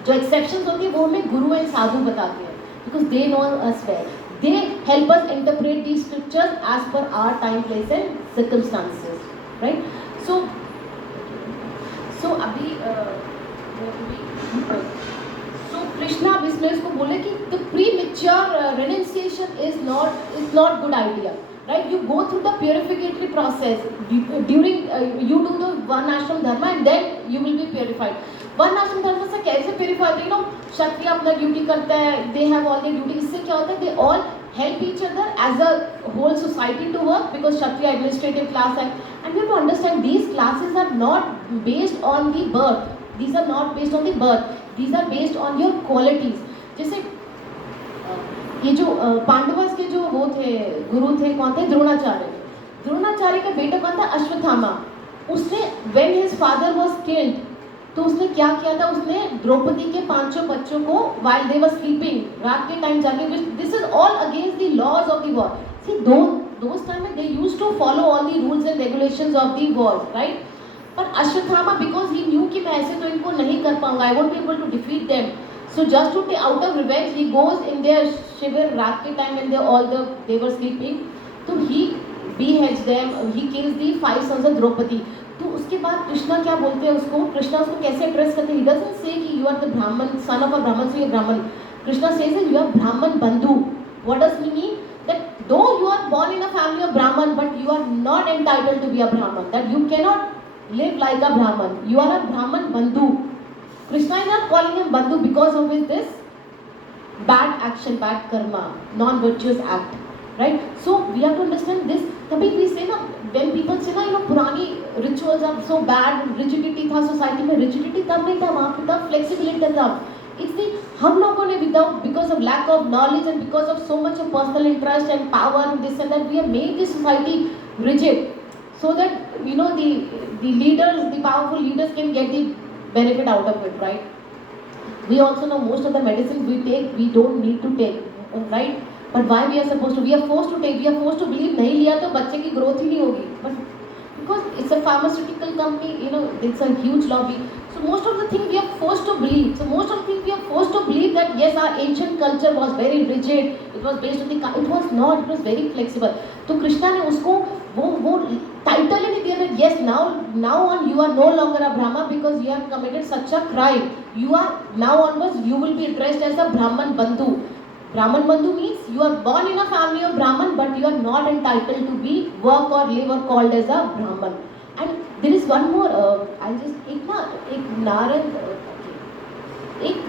जो exceptions होती है वो हमें गुरु एंड साधु बताते हैं because they know us well, they help us interpret these scriptures as per our time, place and circumstances, right? So abhi so Krishna इसमें इसको बोले कि the premature renunciation is not good idea, right? You go through the purificatory process during you do the varnashram dharma and then you will be purified. वर्णाश्रम धर्म से कैसे purify होते हैं? क्षत्रिय अपना ड्यूटी करता है, they have all their duty. इससे क्या होता है? They all help each other as a whole society to work because kshatriya administrative class है। And you to understand these classes are not based on the birth, these are not based on the birth, these are based on your qualities. जैसे ये जो पांडवस के जो वो थे गुरु थे, कौन थे? द्रोणाचार्य। द्रोणाचार्य का बेटा कौन था? अश्वत्थामा। उसने when his father was killed, तो उसने क्या किया था? उसने द्रौपदी के 5 बच्चों को while they were sleeping, रात के टाइम जाके, this is all against the laws of the war. See, those time they used to follow all the rules and regulations of the wars, right? But Ashwatthama, because he knew कि मैं ऐसे तो इनको नहीं कर पाऊंगा, I won't be able to defeat them. So just to take out of revenge, he goes in their शिविर रात के time when they were sleeping. तो he beheads them, he kills the 5 sons of Draupadi. तो उसके बाद कृष्णा क्या बोलते हैं उसको? कृष्णा उसको कैसे एड्रेस करते हैं? ही डजंट से कि यू आर द ब्राह्मण, सन ऑफ अ ब्राह्मण, सो यू ब्राह्मण। Krishna says you are brahmana bandhu. What does he mean? That though you are born in a family of brahman but you are not entitled to be a brahman, that you cannot live like a brahman, you are a brahman bandhu. Krishna is not calling him bandhu because of this bad action, bad karma, non virtuous act, right? So we have to understand this. कभी भी से ना when people say ना पुरानी rituals are so bad, rigidity था society में, rigidity तब नहीं था, वहाँ पे तब flexibility था। It's the हम लोगों ने because of lack of knowledge and because of so much of personal interest and power and this and that, we have made this society rigid so that the leaders, the powerful leaders can get the benefit out of it, right? We also know most of the medicines we take we don't need to take, right? But why we are supposed to? We are forced to take. We are forced to believe नहीं लिया तो बच्चे की growth ही नहीं होगी. But because it's a pharmaceutical company, it's a huge lobby. So most of the things we are forced to believe. So most of the things we are forced to believe that yes, our ancient culture was very rigid. It was based on the. It was not. It was very flexible. तो कृष्णा ने उसको वो title ही नहीं दिया that yes, now on you are no longer a Brahma because you have committed such a crime. You are now onwards you will be addressed as a Brahman Bandhu. Brahman Bandhu means you are born in a family of Brahman, but you are not entitled to be work or live or called as a Brahman. And there is one more. I'll just एक नारद एक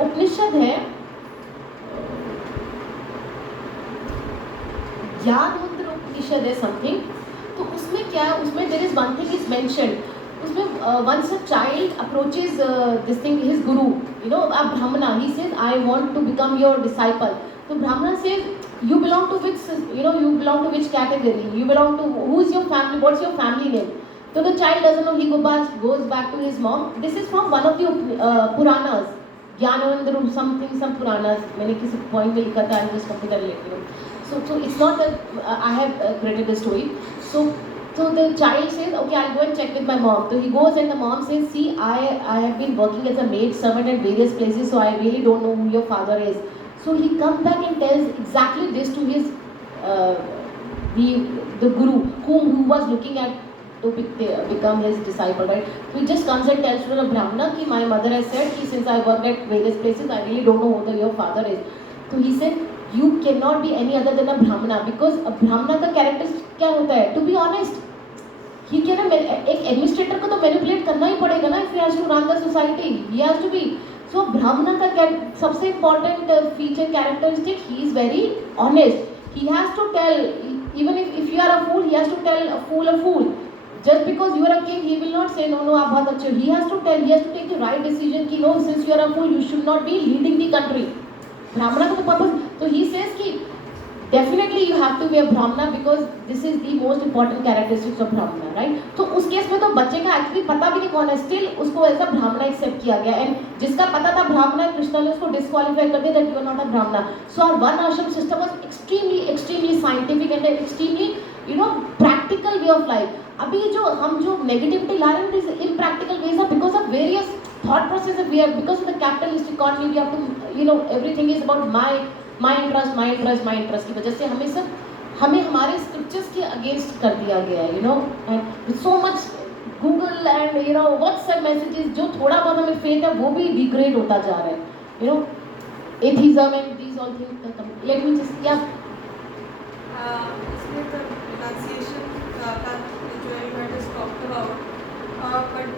उपनिषद है, ज्ञानवंतर उपनिषद है something. तो उसमें क्या है, उसमें there is one thing is mentioned. उसमें once a child approaches this thing his guru, you know a brahmana, he says I want to become your disciple. तो brahmana says you belong to which, you know you belong to which category, you belong to who is your family, what's your family name. So the child doesn't know, he goes back to his mom. This is from one of the Puranas, Jnanavandar something, some Puranas. मैंने किसी point में लिखा था, I just copy कर लेती हूँ. So it's not that I have created the story. So the child says, okay, I'll go and check with my mom. So he goes and the mom says, see, I have been working as a maid servant at various places, so I really don't know who your father is. So he comes back and tells exactly this to his the guru who was looking at to become his disciple, right? So he just comes and tells to the Brahmana कि my mother has said कि since I worked at various places, I really don't know who your father is. So he said, you cannot be any other than a Brahmana, because a Brahmana का character क्या होता है? To be honest, he can एक administrator को तो manipulate करना ही पड़ेगा ना, if he has to run the society, he has to be. So Brahmana का सबसे important feature characteristic, he is very honest. He has to tell, even if you are a fool, he has to tell a fool. Just because you are a king, he will not say no आप बहुत अच्छे. He has to tell, he has to take the right decision कि no, since you are a fool, you should not be leading the country. Brahmana का तो purpose. So he says कि definitely you have to be a Brahmana because this is the most important characteristics of Brahmana, right? तो उस case में तो बच्चे का actually पता भी नहीं कौन है, still उसको ऐसा Brahmana accept किया गया, and जिसका पता था Brahmana, कृष्ण ने उसको disqualify कर दिया that you are not a Brahmana. So our one ashram system was extremely scientific and extremely, you know, practical way of life. अभी हम जो नेगेटिविटी ला रहे हैं, this impractical ways of because of various thought process, we are because of the capitalist economy, we have to, you know, everything is about my interest की वजह से हमें हमारे स्क्रिप्चर्स के अगेंस्ट कर दिया गया है, you know, and so much Google and you know WhatsApp messages, जो थोड़ा बहुत हमें फेथ है वो भी डिग्रेड होता जा रहा है, you know, atheism and these all things. Let me just या इसमें तो pronunciation का जो you had just talked about, but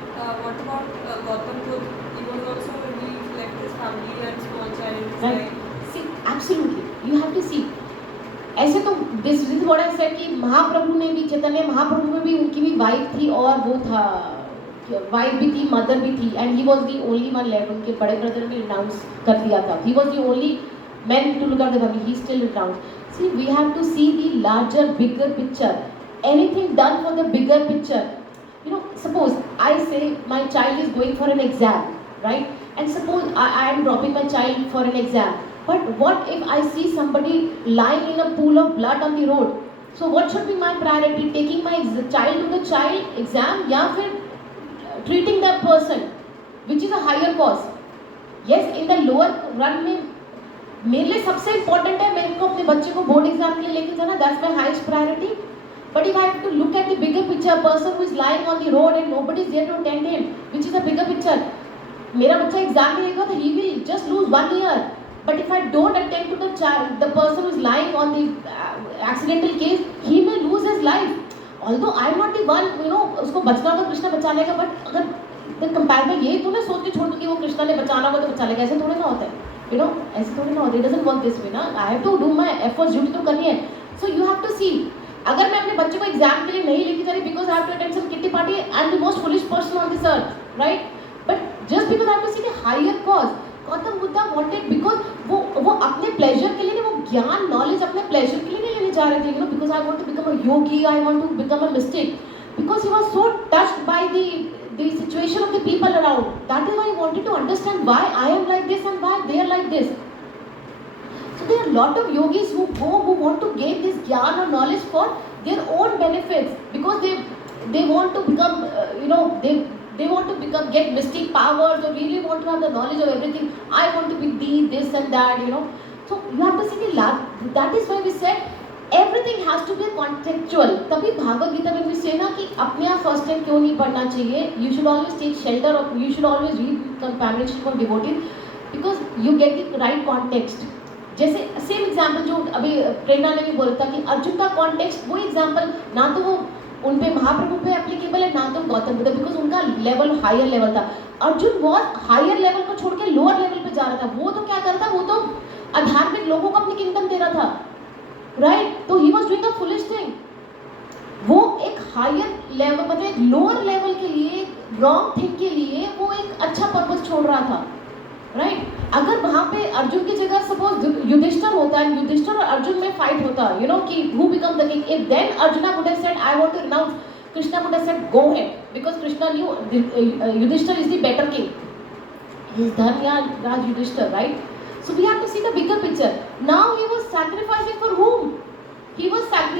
what about Gautam Buddha? He was also, he left his family and small child. Right. See, absolutely. You have to see. ऐसे तो this is what I said कि महाप्रभु ने भी, चैतन्य महाप्रभु में भी उनकी भी wife थी और वो था, वाइफ भी थी, मदर भी थी, and he was the only one left. उनके बड़े ब्रदर ने रिनाउंस कर दिया था. He was the only man to look at the family. He still renounced. See, we have to see the larger, bigger picture. Anything done for the bigger picture. You know, suppose I say my child is going for an exam, right? And suppose I am dropping my child for an exam. But what if I see somebody lying in a pool of blood on the road? So what should be my priority? Taking my child to the child exam, या फिर treating that person, which is a higher cause? Yes, in the lower run में मेरे लिए सबसे important है मेरे को अपने बच्चे को बोर्ड एग्जाम के लिए लेके जाना, that's my highest priority. But if I have to look at the bigger picture, person who is lying on the road and nobody is there to attend him, which is the bigger picture. मेरा बच्चा exam में देगा तो he will just lose 1 year. But if I don't attend to the child, the person who is lying on the accidental case, he may lose his life. Although I am not the one, you know, उसको बचना होगा, कृष्णा बचा लेगा. But अगर the comparison ये तो ना सोच के छोड़ दो कि वो कृष्णा ने बचाना होगा तो बचा लेगा, ऐसे थोड़ा ना होता है, you know, ऐसे थोड़ी ना होता है. It doesn't work this way ना. I have to do my efforts, duty तो करनी है. So you have to see. अगर मैं अपने बच्चे को एग्जाम के लिए नहीं लेके जा रही because I have to attend some kitty party, I am the most foolish person on this earth, right? But just because I have to see the higher cause. Gautam Buddha wanted, because वो अपने pleasure के लिए नहीं, वो ज्ञान knowledge अपने pleasure के लिए नहीं लेने जा रहे थे, you know, because I want to become a yogi, I want to become a mystic, because he was so touched by the situation of the people around. That is why he wanted to understand why I am like this and why they are like this. So there are a lot of yogis who want to gain this jnana or knowledge for their own benefits, because they want to become, you know, they want to become, get mystic powers, or really want to have the knowledge of everything. I want to be this and that, you know. So you have to see the lab. That is why we said everything has to be contextual. तभी भागवत गीता में भी से ना कि अपने आप first time क्यों नहीं पढ़ना चाहिए. You should always take shelter, or you should always read companionship of devotees, because you get the right context. जैसे सेम एग्जाम्पल जो अभी प्रेरणा ने भी बोला था कि अर्जुन का कॉन्टेक्स्ट, वो एग्जाम्पल ना तो वो उन पे महाप्रभु पे एप्लीकेबल है, ना तो गौतम बुद्ध, बिकॉज उनका लेवल हायर लेवल था। अर्जुन बहुत हायर लेवल को छोड़ के लोअर लेवल पे जा रहा था। वो तो क्या करता, वो तो आध्यात्मिक लोगों को अपनी किंगडम दे रहा था, राइट? तो he was doing a foolish thing. वो एक हायर लेवल मतलब एक लोअर लेवल के लिए, रॉन्ग थिंग के लिए वो एक अच्छा पर्पस छोड़ रहा था, राइट? अगर वहां पे अर्जुन की जगह सपोज युधिष्ठिर होता है, युधिष्ठिर और अर्जुन में फाइट होता, यू नो कि who become the king, if then Arjun would have said I want to renounce, Krishna would have said go head, because Krishna knew Yudhishthir is the better king, he is Dharmaraj Yudhishthir, right? So we have to see the bigger picture. Now he was sacrificing for whom? He was not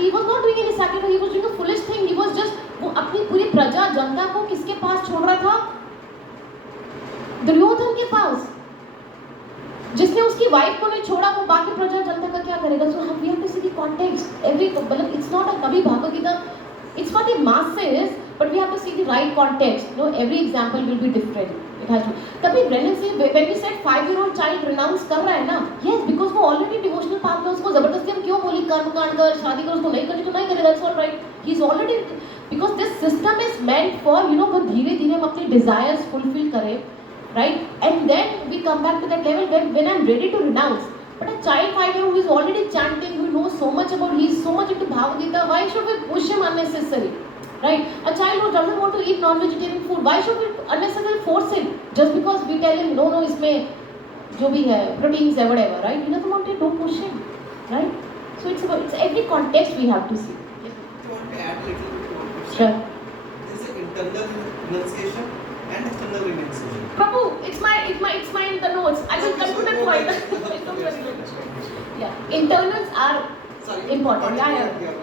doing any sacrifice. He was doing a foolish thing. He was just, वो अपनी पूरी प्रजा जनता को किसके पास छोड़ रहा था? दुर्योधन के पास। जिसने उसकी वाइफ को नहीं छोड़ा, वो बाकी प्रजा जनता का क्या करेगा? So we have to see the context. मतलब it's not a कभी Bhagavat Gita, it's for the masses, but we have to see the right context. No, every example will be different. It has to. तभी when we said 5-year-old child renounce कर रहा है ना, yes, because वो already devotional path में, उसको जबरदस्ती हम क्यों बोली कर्म कांड कर, शादी कर, उसको नहीं करनी तो नहीं करेगा, that's all right. He's already, because this system is meant for, you know, वो धीरे धीरे हम अपनी desires fulfill करें, right? And then we come back to that level when I'm ready to renounce. But a child 5-year-old who is already chanting, who knows so much about, he is so much into Bhagavad Gita, why should we push him unnecessary? Right? A child who doesn't want to eat non-vegetarian food, why should we unnecessarily force him? Just because we tell him, no, इसमें जो भी है, proteins है, whatever, right? He doesn't want it, don't push him, right? So it's every context we have to see. I want to add a little bit more question. Sure. There is an internal renunciation and external renunciation. Prabhu, it's my in the notes. I will come to that point. Yeah, internals are important. Yeah.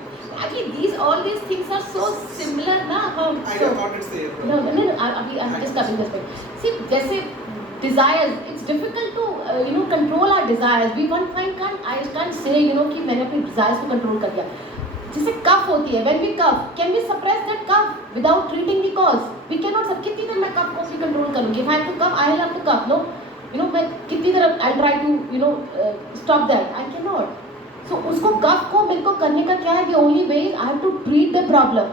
Actually, all these things are so similar, na? I got it there. No. I'm just coming this way. See, जैसे desires, it's difficult to control our desires. I can't say कि मैंने अपनी desires को control कर दिया. जैसे कफ होती है, when we cough, can we suppress that cough without treating the cause? We cannot. सब कितनी देर मैं कफ को control करूँगी? If I have to cough, I will have to cough. No, मैं कितनी देर I'll try to stop that. I cannot. So उसको कफ को मेरे को करने का क्या है? The only way is I have to treat the problem.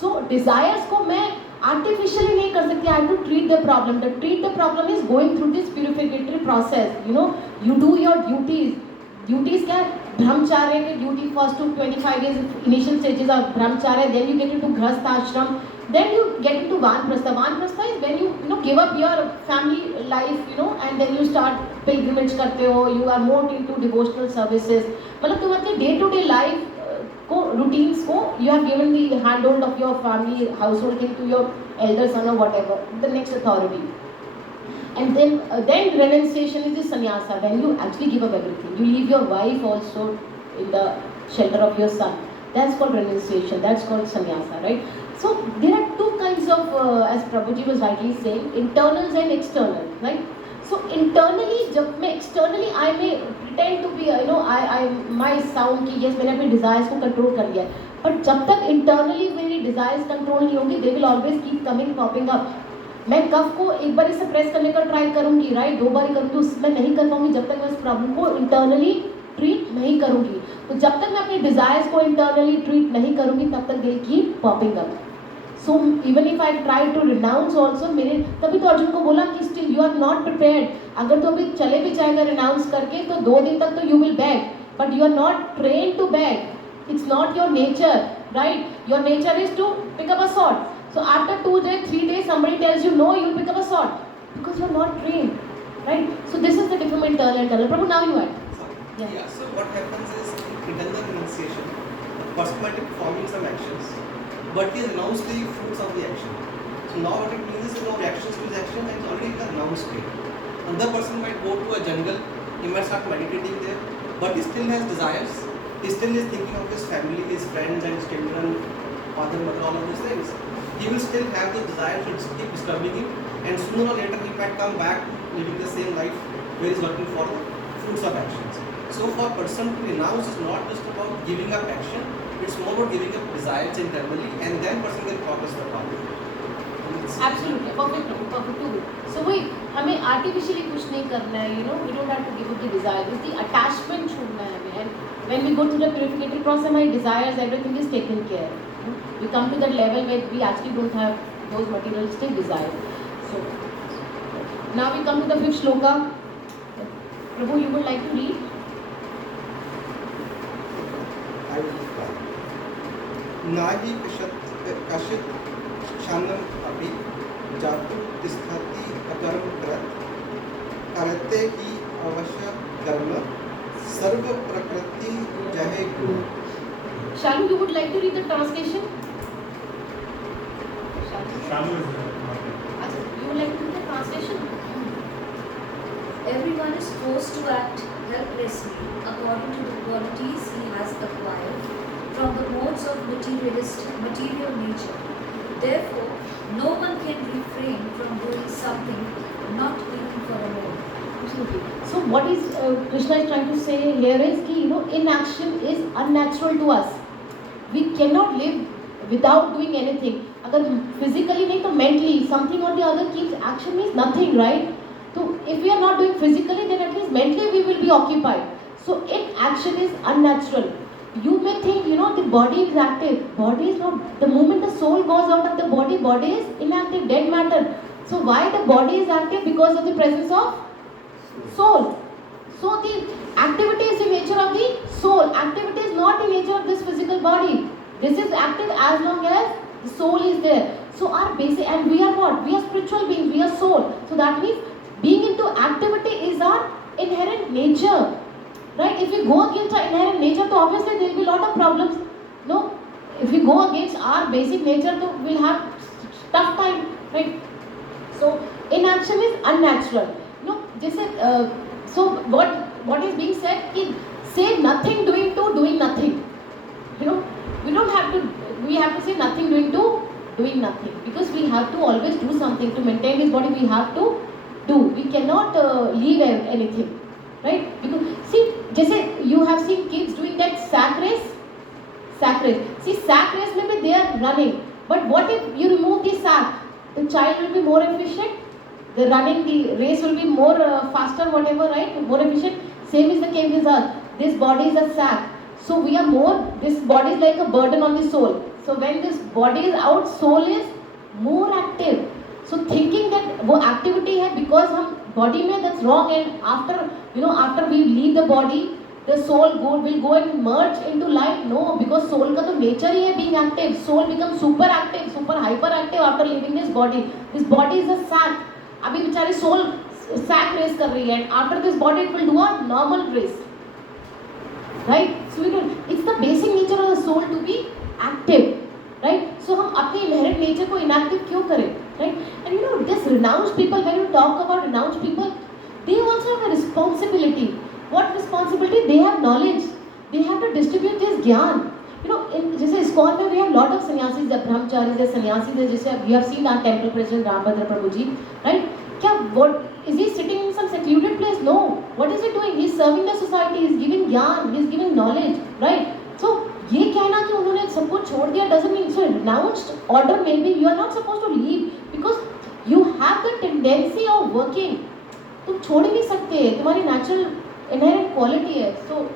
So desires को मैं artificially नहीं कर सकती. I have to treat the problem. The treat the problem is going through this purificatory process. You do your duties. Duties क्या? ब्रह्मचार्य के duty first to 25 days initial stages of brahmacharya. Then you get into grahastha ashram. Then you get into vanprastha. Vanprastha is when you give up your family life, and then you start pilgrimage करते हो. You are more into devotional services. मतलब तुम अपनी day to day life को routines को you have given the handhold of your family household thing to your elder son or whatever, the next authority. And then renunciation is the sannyasa, when you actually give up everything. You leave your wife also in the shelter of your son. That's called renunciation. That's called sannyasa, right? So there are two kinds of, as Prabhuji was rightly saying, internals and external, right? So internally, जब मैं externally I may pretend to be, I my sound कि yes मैंने अपने desires को control कर लिया, but जब तक internally मेरी desires control नहीं होंगी, they will always keep popping up. मैं कफ को एक बार सप्रेस करने का ट्राई करूंगी, राइट? 2 बार करूंगी, उसमें नहीं कर पाऊंगी जब तक मैं उस प्रॉब्लम को इंटरनली ट्रीट नहीं करूंगी. तो जब तक मैं अपने डिजायर्स को इंटरनली ट्रीट नहीं करूंगी, तब तक they keep popping up. So even if I try to renounce also, मेरे तभी तो अर्जुन को बोला कि still you are not prepared. अगर तो अभी चले भी जाएगा रिनाउंस करके, तो 2 दिन तक तो you will beg, but you are not train to beg. It's not your nature, right? Your nature is to pick up a sword. So after 2 days, 3 days, somebody tells you no, you'll pick up a sword because you're not trained, right? So this is the difference internal and external. Prabhu, now you add. Yeah. So what happens is in internal renunciation, the person might be performing some actions, but he has announced the fruits of the action. So now what it means is no reactions to his action and it's already in the announced state. Another person might go to a jungle, he might start meditating there, but he still has desires. He still is thinking of his family, his friends and his children, father, mother, all of these things. He will still have the desire to keep disturbing him, and sooner or later he might come back living the same life where he is working for the fruits of actions. So for a person to renounce is not just about giving up action, it's more about giving up desires internally, and then person can progress the path. Absolutely, perfect, too good. So वही हमें artificially कुछ नहीं करना है, you know, we don't have to give up the desire. It's the attachment छोड़ना है हमें. And when we go through the purification process, हमारी desires, everything is taken care. We come to that level where we actually don't have those materialistic desires. So now we come to the fifth shloka. Prabhu, you would like to read? I will try. नाहि कश्चित् क्षणम् अपि जातु तिष्ठति अकर्म कृत् करते हि अवश्य कर्म सर्व प्रकृति जहे गुरु. Shalu, you would like to read the translation? Shalu is Achha, you would like to read the translation? Everyone is forced to act helplessly according to the qualities he has acquired from the modes of material nature. Therefore, no one can refrain from doing something, not even for a moment. Absolutely. So what is Krishna is trying to say here is कि you know inaction is unnatural to us. We cannot live without doing anything. अगर physically नहीं तो mentally something or the other keeps action means nothing, right? So if we are not doing physically, then at least mentally we will be occupied. So inaction is unnatural. You may think, you know, the body is active. Body is not. The moment the soul goes out of the body, body is inactive, dead matter. So why the body is active? Because of the presence of soul. So the activity is in nature of the soul. Activity is not in nature of this physical body. This is active as long as the soul is there. So our basic, and we are what? We are spiritual beings. We are soul. So that means being into activity is our inherent nature. Right? If we go against our inherent nature, so obviously there will be a lot of problems. No? If we go against our basic nature, so we'll have tough time. Right? So inaction is unnatural. No? So what is being said? Ki say nothing doing to doing nothing. You know, we have to say nothing doing to doing nothing, because we have to always do something to maintain this body. We have to do. We cannot leave anything. Right? Because see, जैसे you have seen kids doing that sack race. See, sack race में भी they are running. But what if you remove the sack? The child will be more efficient. The race will be more faster, whatever, right? More efficient. Same is the case with us. This body is a sack. So we are more. This body is like a burden on the soul. So when this body is out, soul is more active. So thinking that वो activity है because हम body में, that's wrong. And after we leave the body, the soul will go and merge into light. No, because soul का तो nature ही है being active. Soul becomes super active, super hyper active after leaving this body. This body is a sack. अभी बेचारी soul sack race कर रही है, and after this body it will do a normal race. Right? So it's the basic nature of the soul to be active. Right? So हम अपने inherent nature को inactive क्यों करें? Right? And you know, this renounced people, when you talk about renounced people, they also have a responsibility. What responsibility? They have knowledge. They have to distribute this gyan. You know, जैसे ISKCON में we have lot of sannyasis, the brahmacharis, the sannyasis, जैसे we have seen our temple president Ramabhadra Prabhu ji, right? What is he sitting in some secluded place? No. What is he doing? He is serving the society. He is giving gyan. He is giving knowledge, right? So ये कहना कि उन्होंने सब कुछ छोड़ दिया doesn't mean so renounced order. Maybe you are not supposed to leave because you have the tendency of working. तुम छोड़ ही नहीं सकते, तुम्हारी natural inherent quality है. So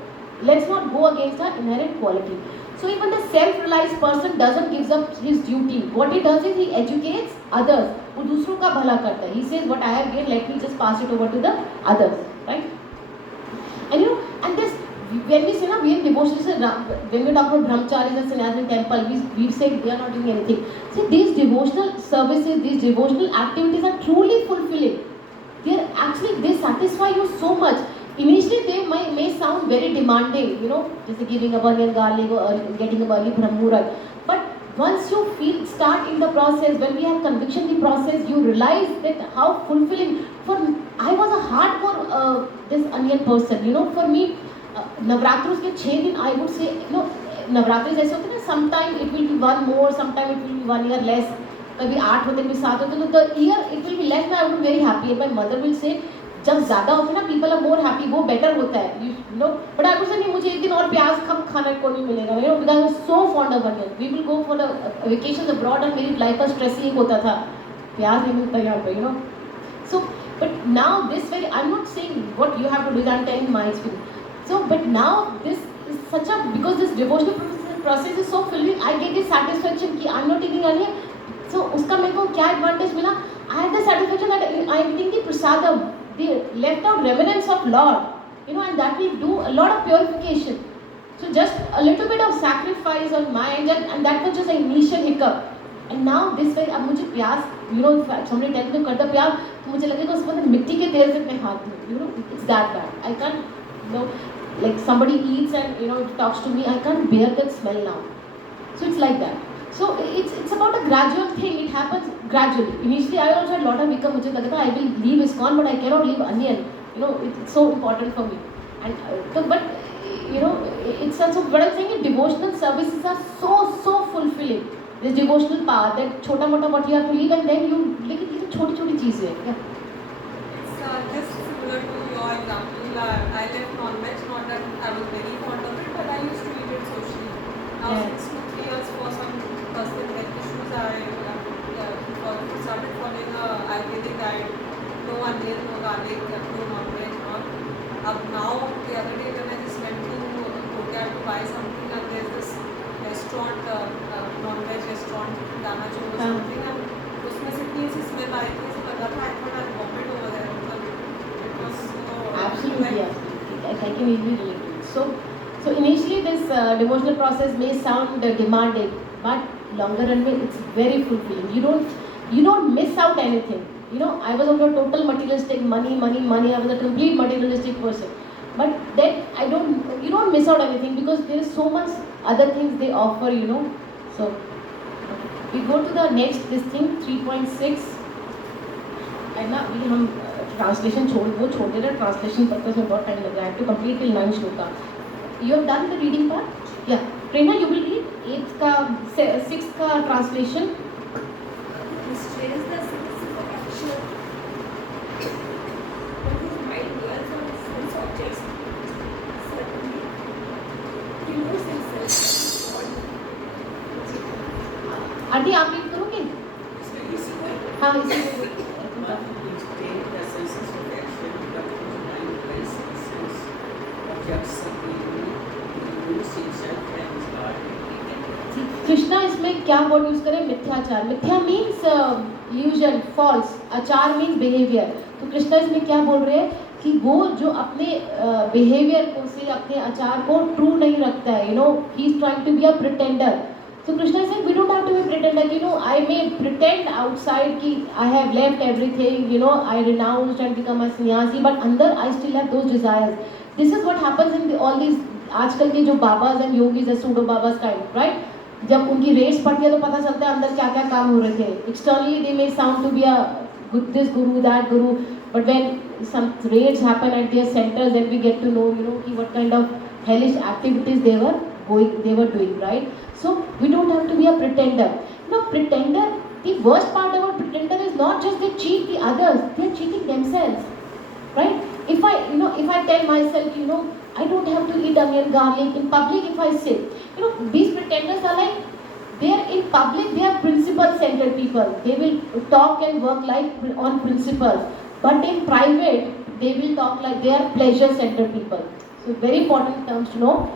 let's not go against our inherent quality. So even the self-realized person doesn't give up his duty. What he does is he educates others. वो दूसरों का भला करता है. He says what I have gained, let me just pass it over to the others, right? And you know, and this when we say we are devotional, when we talk about brahmacharis and sannyasis in temple, we say they are not doing anything. See, these devotional services, these devotional activities are truly fulfilling. They satisfy you so much. Initially they may sound very demanding, you know, just giving a burning garlic or getting a burning brahmurat. But once you start in the process, when we have conviction in the process, you realize that how fulfilling. I was a hardcore this onion person, you know. For me, नवरात्रों के 6 दिन, I would say, you know, Navratri जैसे होते हैं ना, sometime it will be one more, sometime it will be 1 year less. कभी 8 होते, कभी 7 होते, तो the year it will be less. I would be very happy. And my mother will say, जब ज़्यादा होते ना, people are more happy, वो better होता है, you know. But I would say नहीं, मुझे एक दिन और प्याज कम खाने को नहीं मिलेगा, you know, because I was so fond of onion. We will go for the vacations abroad and मेरी life का stress ही होता था. प्याज नहीं मिलता यहाँ पे, you know. So, but now this very, I'm not saying what you have to do, I'm telling my experience. So, but now this is such a, because this devotional process is so fulfilling, I get this satisfaction कि I'm not eating onion. So, उसका मेरे को क्या advantage मिला? I had the satisfaction that I am eating the prasadam, the left out remnants of Lord, you know, and that will do a lot of purification. So, just a little bit of sacrifice on my end, and that was just an initial hiccup. And now this way, अब मुझे प्याज, you know, if somebody tells me करता प्याज, तो मुझे लगेगा उसके अंदर मिट्टी के तेल से अपने हाथ में, you know, it's that bad. I can't, you know, like somebody eats and, you know, talks to me, I can't bear that smell now. So it's like that. So it's about a gradual thing. It happens gradually. Initially, I also had a lot of hiccup. मुझे लगा था I will leave ISKCON, but I cannot leave onion. You know, it's so important for me. And but you know, it's also what I'm saying. Devotional services are so fulfilling. This devotional power, that छोटा मोटा what you have to leave, and then you, लेकिन ये तो छोटी छोटी चीजें हैं. Yeah. It's just similar to your example. I left non-veg, not that I was very fond of it, but I used to eat it socially. Now Yeah. since 2-3 years for some personal health issues, started following a Ayurvedic diet. No onion, no garlic, no non-veg, not. Now the other day when I just went to Kotia to buy something, and there's this restaurant, non-veg restaurant, Dana Chowk or something, and उसमें से इतनी ऐसी smell आई थी, ऐसा लगा था I thought I'll vomit over there. It was so Absolutely, absolutely. I can easily relate to it. So initially this devotional process may sound demanding, but longer run में it's very fulfilling. You don't miss out anything. You know, I was also a total materialistic, money. I was a complete materialistic person. But then you don't miss out anything, because there is so much other things they offer. You know, so we go to the next this thing 3.6. And ना अभी हम translation छोड़ दे रहे हैं. Translation purpose में बहुत time लग रहा है. To complete till 9 shloka. You have done the reading part? Yeah. Prerna, you will read 8th का 6th का translation. Restrains the sense of action, but his mind dwells on sense objects. Certainly, he knows himself as God. Aunty आप read करोगे? हाँ इसी को. But he retained the senses of action, but his mind dwells in sense objects supremely. He knows himself and his God. Krishna इसमें क्या word use करें? मिथ्याचार. मिथ्या means illusion, false. आचार मीन्स बिहेवियर. तो कृष्णा इसमें क्या बोल रहे हैं कि वो जो अपने बिहेवियर को से, अपने आचार को ट्रू नहीं रखता है. You know, he is trying to be a pretender. So Krishna is saying we don't have to be pretender. You know, I may pretend outside कि I have left everything. You know, I renounced and become a sannyasi, but under I still have those desires. This is what happens in all these आजकल के जो बाबाज and yogis है, pseudo बाबाज kind, right. जब उनकी race पड़ती है तो पता चलता है अंदर क्या क्या काम हो रहे थे. Externally they may sound to be a this guru, that guru, but when some raids happen at their centers, then we get to know, you know, what kind of hellish activities they were doing, right? So we don't have to be a pretender. No, pretender, the worst part about pretender is not just they cheat the others, they are cheating themselves, right? If I tell myself, you know, I don't have to eat onion, garlic in public. If I say, you know, these pretenders are like, they are in public, they are principle-centered people. They will talk and work like on principles. But in private, they will talk like they are pleasure-centered people. So very important terms to know.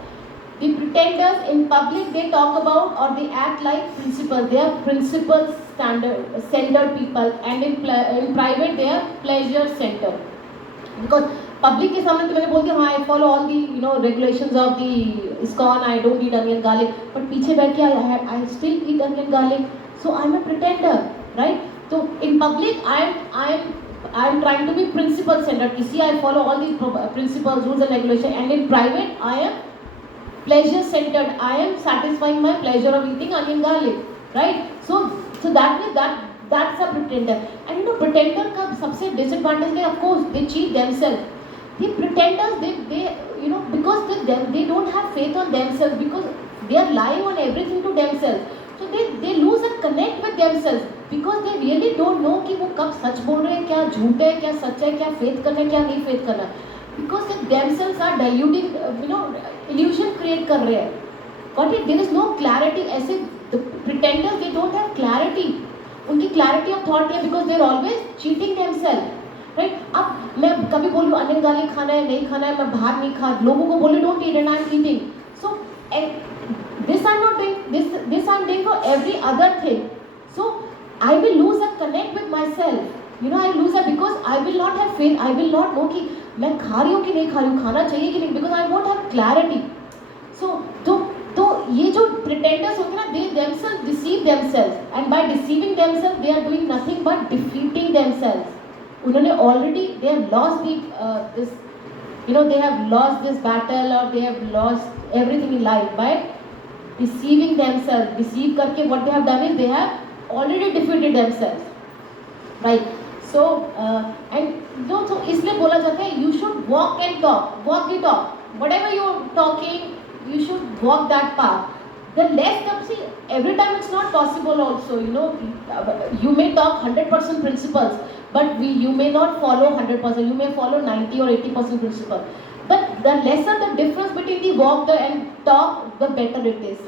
The pretenders in public, they talk about or they act like principles. They are principle-centered people, and in private, they are pleasure-centered. Because public के सामने तो मैंने बोल दिया हाँ I follow all the, you know, regulations of the ISKCON, I don't eat onion garlic, but पीछे बैठ के I still eat onion garlic, so I'm a pretender, right? So in public I'm trying to be principle centered. You see, I follow all these principles, rules and regulations, and in private I am pleasure centered. I am satisfying my pleasure of eating onion garlic, right? So that means that's a pretender. And you know, pretender का सबसे disadvantage है, of course, they cheat themselves. The pretenders, they you know, because they don't have faith on themselves, because they are lying on everything to themselves. So they lose a connect with themselves, because they really don't know कि वो कब सच बोल रहे हैं, क्या झूठ है, क्या सच है, क्या faith करना है, क्या नहीं faith करना है. Because they themselves are diluting, you know, illusion create कर रहे हैं. Got it? There is no clarity. ऐसे the pretenders, they don't have clarity. उनकी क्लैरिटी ऑफ थॉट है because they are always cheating themself, right? अब मैं कभी बोलूँ अनिल गाली खाना है नहीं खाना है, मैं बाहर नहीं खा, लोगों को बोलूँ don't eat and I am eating, so this I'm not doing, this I'm doing for every other thing, so I will lose a connect with myself, you know, I lose a because I will not have faith, I will not know कि मैं खा रही हूँ कि नहीं खा रही हूँ, खाना चाहिए कि नहीं, because I won't have clarity. So तो ये जो pretenders होते हैं ना, they themselves deceive themselves, and by deceiving themselves they are doing nothing but defeating themselves. उन्होंने already they have lost this, you know, they have lost this battle or they have lost everything in life by deceiving themselves. Deceive करके what they have done is they have already defeated themselves, right? So and no, so इसलिए बोला जाता है you should walk and talk, walk the talk, whatever you are talking you should walk that path. The less see, every time it's not possible also, you know, you may talk 100% principles, but you may not follow 100%, you may follow 90 or 80% principle. But the lesser the difference between the walk and talk, the better it is,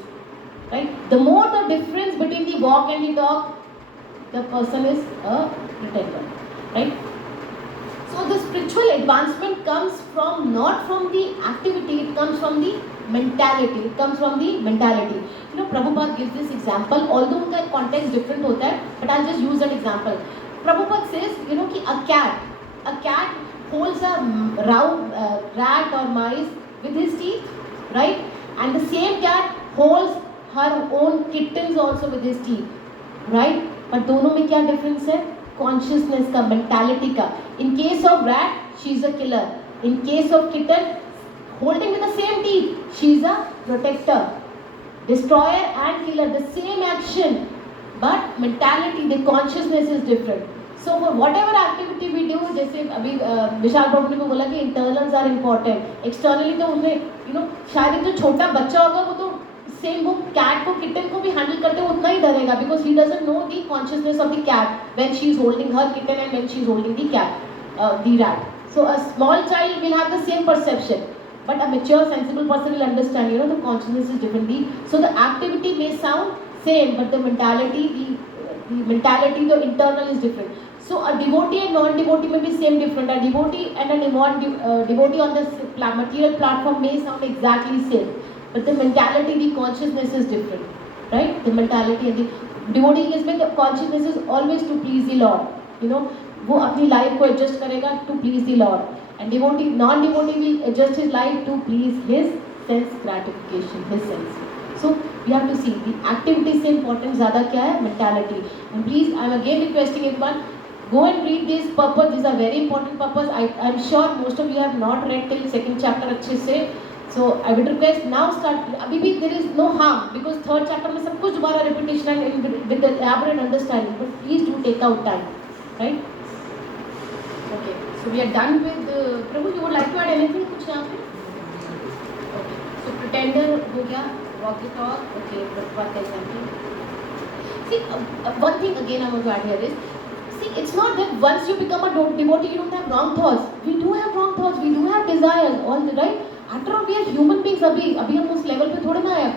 right? The more the difference between the walk and the talk, the person is a pretender, right? So the spiritual advancement comes from not from the activity, it comes from the mentality. It comes from the mentality. You know, Prabhupada gives this example, although the context different hota hai, but I'll just use an example. Prabhupada says, you know, ki a cat holds a round rat or mice with his teeth, right? And the same cat holds her own kittens also with his teeth, right? But दोनों में क्या difference है? Consciousness का, mentality का. In case of rat, she is a killer. In case of kitten, holding with the same teeth, she is a protector, destroyer and killer, the same action, but mentality, the consciousness is different. So for whatever activity we do, जैसे अभी विशाल प्रभु ने बोला कि internals are important, externally तो उन्हें, you know, शायद जो छोटा बच्चा होगा वो तो सेम वो कैट को किटन को भी हैंडल करते हुए उतना ही डरेगा, because he doesn't know the consciousness of the cat when she is holding her kitten and when she is holding the cat the rat. So a small child will have the same perception, but a mature sensible person will understand, you know, the consciousness is differently. So the activity may sound same, but the mentality, the internal is different. So a devotee and non-devotee may be same different. A devotee and a devotee on the material platform may sound exactly same, but the mentality, the consciousness is different, right? The mentality and the devotee is with the consciousness is always to please the Lord, you know, वो अपनी life को adjust करेगा to please the Lord, and devotee, non-devotee will adjust his life to please his sense gratification, his sense. So we have to see the activity से important ज़्यादा क्या है, mentality. And please, I am again requesting everyone, go and read these purpose. These are very important purpose. I am sure most of you have not read till second chapter अच्छे से. So I would request now start. अभी भी there is no harm because third chapter में सब कुछ दोबारा repetition and with the elaborate understanding. But please do take out time, right? Okay. So we are done with Prabhu. You would like to add anything? कुछ यहाँ पे? Okay. So pretender हो गया. Walk the talk. Okay. What else something? See, one thing again I want to add here is, see, it's not that once you become a devotee you don't have wrong thoughts. We do have wrong thoughts. We do have desires. All the right. After all, we are human beings. अभी हम उस level पे थोड़े ना आए.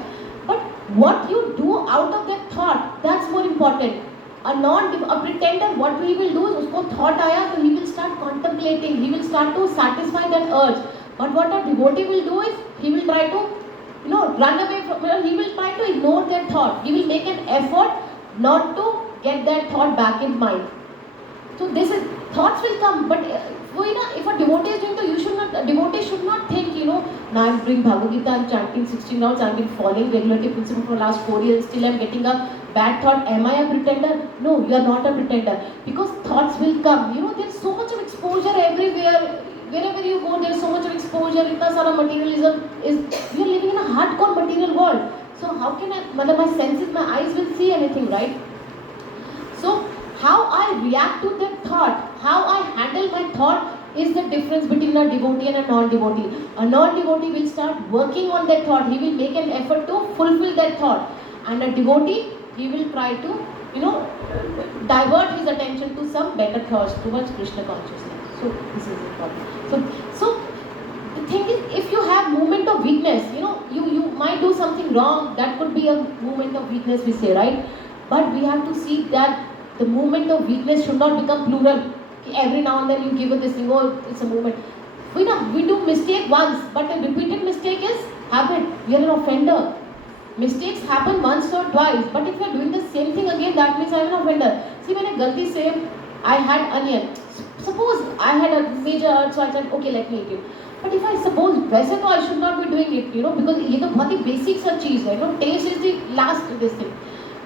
But what you do out of that thought, that's more important. A pretender, what he will do is उसको thought आया तो he will start contemplating, he will start to satisfy that urge. But what a devotee will do is he will try to, you know, run away from, he will try to ignore that thought. He will make an effort not to get that thought back in mind. So this is, thoughts will come, but वही ना, if a devotee is doing, तो you should not, a devotee should not think, you know, now I'm doing Bhagavad Gita, I'm chanting 16 rounds, I've been following regularly principle for the last 4 years, still I'm getting a bad thought. Am I a pretender? No, you are not a pretender, because thoughts will come. You know, there's so much of exposure everywhere. Wherever you go, there's so much of exposure. इतना सारा materialism is. We are living in a hardcore material world. So how can I? मतलब my senses, my eyes will see anything, right? So how I react to that thought, how I handle my thought is the difference between a devotee and a non-devotee. A non-devotee will start working on that thought. He will make an effort to fulfill that thought, and a devotee, he will try to, you know, divert his attention to some better thoughts towards Krishna consciousness. So this is important. So the thing is, if you have moment of weakness, you know, you might do something wrong. That could be a moment of weakness, we say, right? But we have to see that The movement of weakness should not become plural. Every now and then you give it this thing, oh, it's a movement. We do mistake once, but a repeated mistake is habit. We are an offender. Mistakes happen once or twice, but if you are doing the same thing again, that means I am an offender. See, when I गलती से I had onion. Suppose I had a major urge, so I said, okay, let me eat it. But if I suppose वैसे तो I should not be doing it, because ये तो बहुत ही basic सा चीज़ है, taste is the last this thing.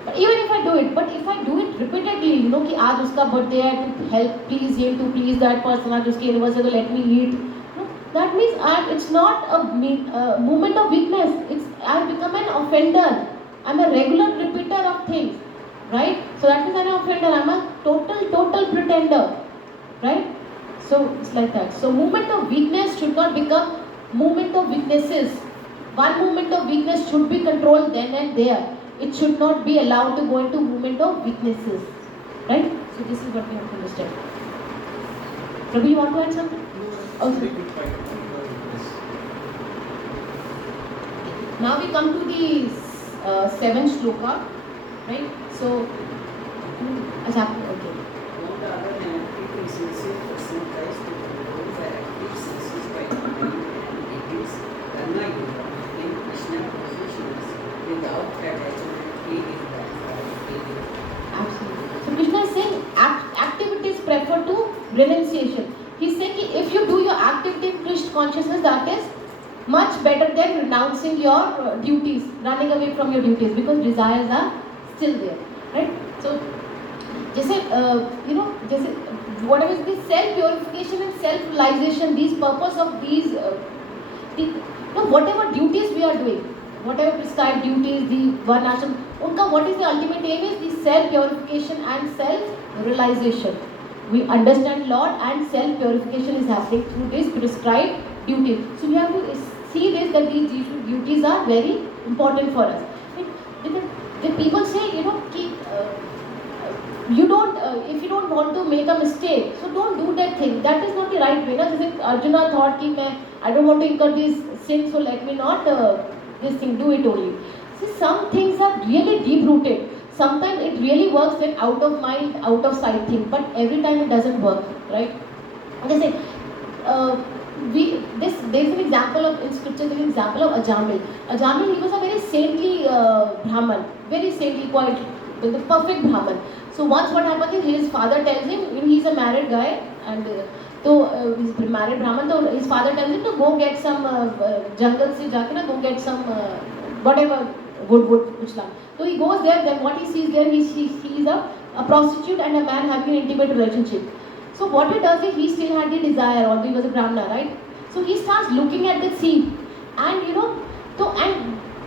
But even if I do it, but if I do it repeatedly, कि आज उसका birthday है, to help please him, to please that person, आज उसकी anniversary तो let me eat. That means it's not a movement of weakness. I become an offender. I'm a regular repeater of things, right? So that means I'm an offender. I'm a total pretender, right? So it's like that. So movement of weakness should not become movement of weaknesses. One movement of weakness should be controlled then and there. It should not be allowed to go into movement of weaknesses, right? So this is what we have to understand. Prabhu, you want to add something? Okay. Now we come to the seventh shloka, right? So, okay. On the other hand, if a sincere person tries to control the active senses by mind and it is karma yoga in Krishna positions without attachment, he is that. Absolutely. So Krishna is saying activities prefer to renunciation. He's saying if you do your activity in Krishna consciousness, that is much better than renouncing your duties, running away from your duties, because desires are still there, right? So, जैसे जैसे whatever is the self purification and self realization, these purpose of these, whatever duties we are doing, whatever prescribed duties, the one ashram, unka what is the ultimate aim is the self purification and self realization. We understand Lord and self purification is happening through this prescribed duties. So we have to see this, that these duties are very important for us. The people say, you don't, if you don't want to make a mistake, so don't do that thing. That is not the right way. Just Arjuna thought, I don't want to incur these sins, so let me not this thing, do it only. See, some things are really deep rooted. Sometimes it really works in out of mind, out of sight thing, but every time it doesn't work, right? They say, there's an example of, in scripture, there's an example of Ajamil. Ajamil, he was a very saintly Brahman, very saintly, quite the perfect Brahman. So once what happened is his father tells him, he's a married guy, and so he's a married Brahman, so his father tells him to go get some jungle se jaake na, go get some whatever wood. So he goes there, then what he sees there, he sees a prostitute and a man having an intimate relationship. So what he does is, he still had the desire, although he was a Brahmana, right? So he starts looking at the scene, and he was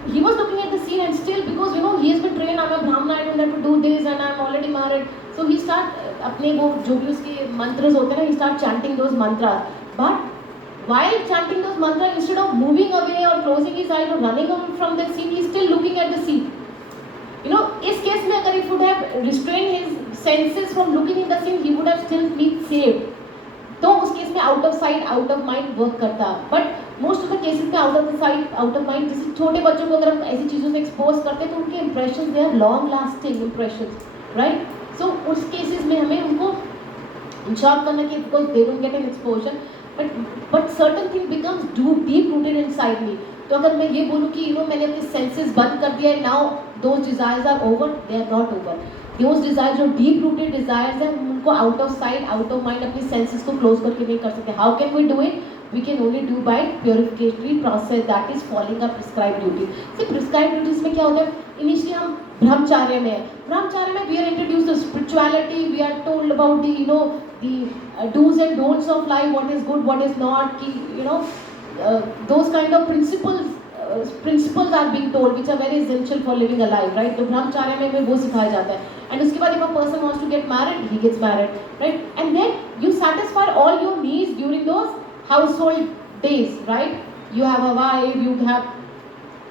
looking at the scene, and still, because he has been trained, I'm a Brahmana, I don't have to do this, and I'm already married. So he starts अपने वो जो भी उसके mantras होते हैं ना, he starts chanting those mantras. But while chanting those mantras, instead of moving away or closing his eyes or running away from the scene, he's still looking at the scene. इस case में अगर if would have restrained his senses from looking in the scene, he would have still been saved. तो उस case में out of sight, out of mind work करता. But most of the cases में out of the sight, out of mind, जैसे छोटे बच्चों को अगर हम ऐसी चीज़ों से expose करते हैं तो उनके impressions, they are long lasting impressions, right? So उस cases में हमें उनको ensure करना कि because they don't get an exposure, but certain thing becomes deep rooted inside me. तो अगर मैं ये बोलूँ कि मैंने अपने senses बंद कर दिया है, now those desires are over, they are not over. Those desires जो deep rooted desires हैं, उनको out of sight, out of mind अपने senses को close करके नहीं कर सकते. How can we do it? We can only do by purificatory process, that is following a prescribed duty. See, prescribed duties में क्या होता है? Initially हम ब्रह्मचार्य में हैं. ब्रह्मचार्य में we are introduced to spirituality, we are told about the do's and don'ts of life, what is good, what is not, those kind of principles are being told, which are very essential for living a life, right? तो ब्रह्मचार्य में हमें वो सिखाया जाता है. And उसके बाद if a person wants to get married, he gets married, right? And then you satisfy all your needs during those household days, right? You have a wife, you have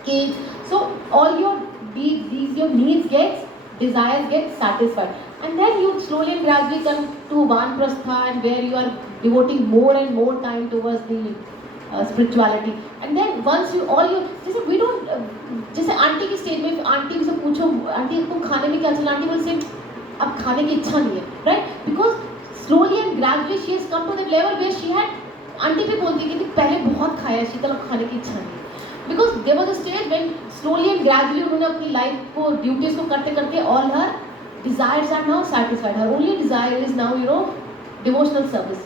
kids, so all your needs desires get satisfied. And then you slowly and gradually come to Vanprastha, and where you are devoting more and more time towards the spirituality. And then once जैसे we don't, जैसे aunty की stage में aunty से पूछो, aunty को खाने में क्या चला, आंटी will say, अब खाने की इच्छा नहीं है, right? Because slowly and gradually she has come to that level where she had, aunty भी बोलती है कि पहले बहुत खाया शीतल, अब खाने की इच्छा नहीं है। Because there was a stage when slowly and gradually उन्होंने अपनी लाइफ को, ड्यूटीज को करते करते all her desires are now satisfied. Her only desire is now, you know, devotional service.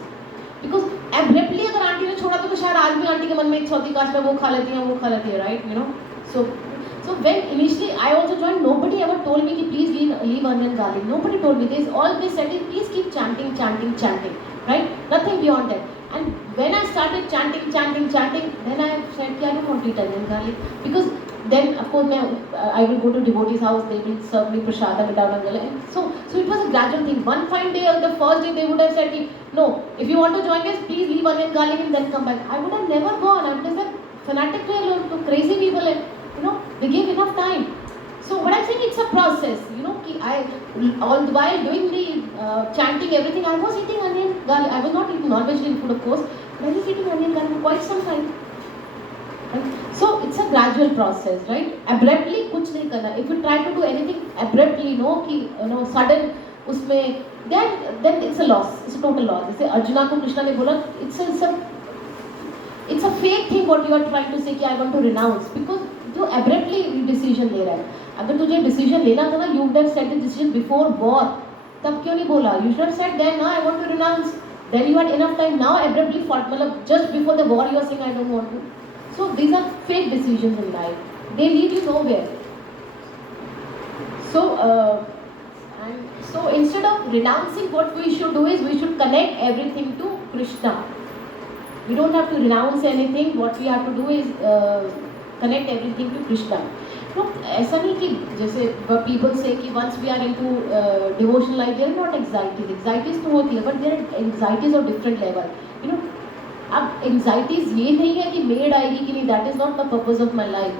Because abruptly अगर आंटी ने छोड़ा तो शायद आज भी आंटी के मन में इच्छा होती काश मैं वो खा लेती हूँ, वो खा लेती है, right? You know, so when initially I also joined, nobody ever told me कि please leave onion garlic. Nobody told me this. All they said is please keep chanting, chanting, chanting, right? Nothing beyond that. And when I started chanting, chanting, chanting, then I said कि I don't want to eat onion garlic, because then of course I will go to devotees' house, they will serve me prasada without onion, and so it was a gradual thing. One fine day, on the first day, they would have said, no, if you want to join us, please leave onion garlic and then come back. I would have never gone. I'm just a fanatic to crazy people, and you know, they gave enough time. So what I'm saying, it's a process, you know. All the while doing the chanting, everything, I was eating onion garlic. I was not eating non-vegetarian food, of course, but I was eating onion garlic for quite some time. So it's a gradual process, right? Abruptly कुछ नहीं करना. If you try to do anything abruptly, sudden उसमें, then it's a loss. It's a total loss. जैसे अर्जुना को कृष्णा ने बोला, it's a fake thing what you are trying to say कि I want to renounce, because जो abruptly decision ले रहा है. अगर तुझे decision लेना था ना, you would have said the decision before war. तब क्यों नहीं बोला? You should have said then, I want to renounce. Then you had enough time. Now abruptly fought, मतलब just before the war you are saying I don't want to. So these are fake decisions in life. They lead you nowhere. So instead of renouncing, what we should do is we should connect everything to Krishna. We don't have to renounce anything. What we have to do is connect everything to Krishna. No, ऐसा नहीं कि जैसे people say कि once we are into devotional life, there are not anxieties. Anxieties तो होती है, but there are anxieties of different level. You know, अब anxieties ये नहीं है कि मेड आएगी कि नहीं, that is not the purpose of my life.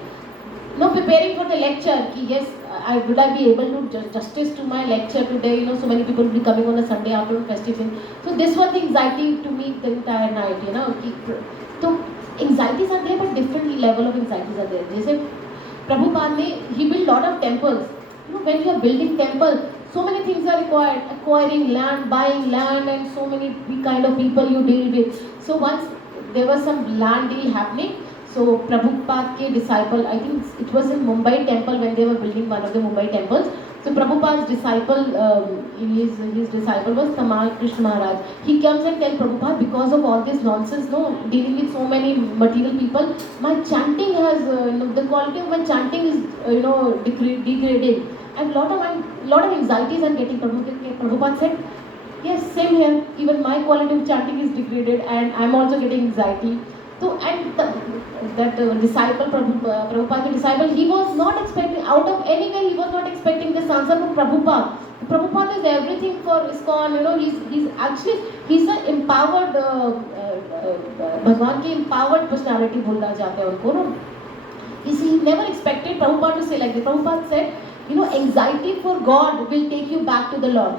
No preparing for the lecture कि yes I would I be able to justice to my lecture today, you know, so many people be coming on a Sunday after festive. So this was the anxiety to me the entire night, you know. तो anxieties are there, but different level of anxieties are there. जैसे प्रभुपाद ने ही build lot of temples. You know, when you are building temple, so many things are required. Acquiring land, buying land, and so many kind of people you deal with. So once there was some land deal happening, so Prabhupada ke disciple, I think it was in Mumbai temple when they were building one of the Mumbai temples. So Prabhupada's disciple, his disciple was Tamal Krishna Maharaj. He comes and tells Prabhupada, because of all this nonsense, dealing with so many material people, my chanting has, the quality of my chanting is, degrading. And lot of anxieties I'm getting. Prabhupada said, yes, same here. Even my quality of chanting is degraded, and I'm also getting anxiety. So, and that disciple, Prabhupada disciple, he was not expecting, out of anywhere, he was not expecting this answer from Prabhupada. Prabhupada is everything for ISKCON. You know, he's an empowered, भगवान की empowered personality बोलना चाहते हैं उनको, no? He never expected Prabhupada to say like this. Prabhupada said, anxiety for God will take you back to the Lord.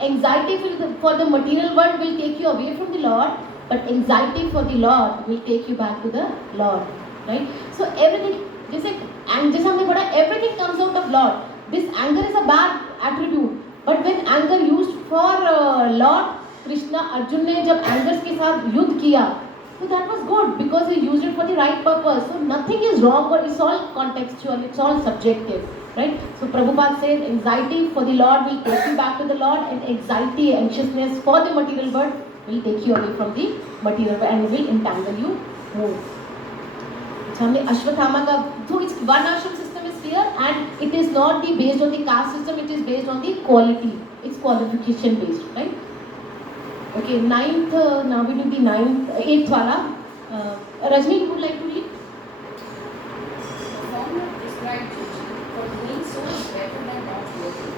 Anxiety for the material world will take you away from the Lord, but anxiety for the Lord will take you back to the Lord, right? So everything, जैसे हमने पढ़ा, everything comes out of Lord. This anger is a bad attribute, but when anger used for Lord Krishna, Arjun ने जब angers के साथ युद्ध किया, so that was good because he used it for the right purpose. So nothing is wrong, but it's all contextual, it's all subjective, right? So Prabhupada says anxiety for the Lord will take you back to the Lord, and anxiety, anxiousness for the material world will take you away from the material world and will entangle you more. So हमने अश्वत्थामा का, so it's one ashram system is clear, and it is not based on the caste system, it is based on the quality, it's qualification based, right? Okay, ninth, now we do the eighth wala. Rajni, you would like to read? The former prescribed duty for doing so is better than not working.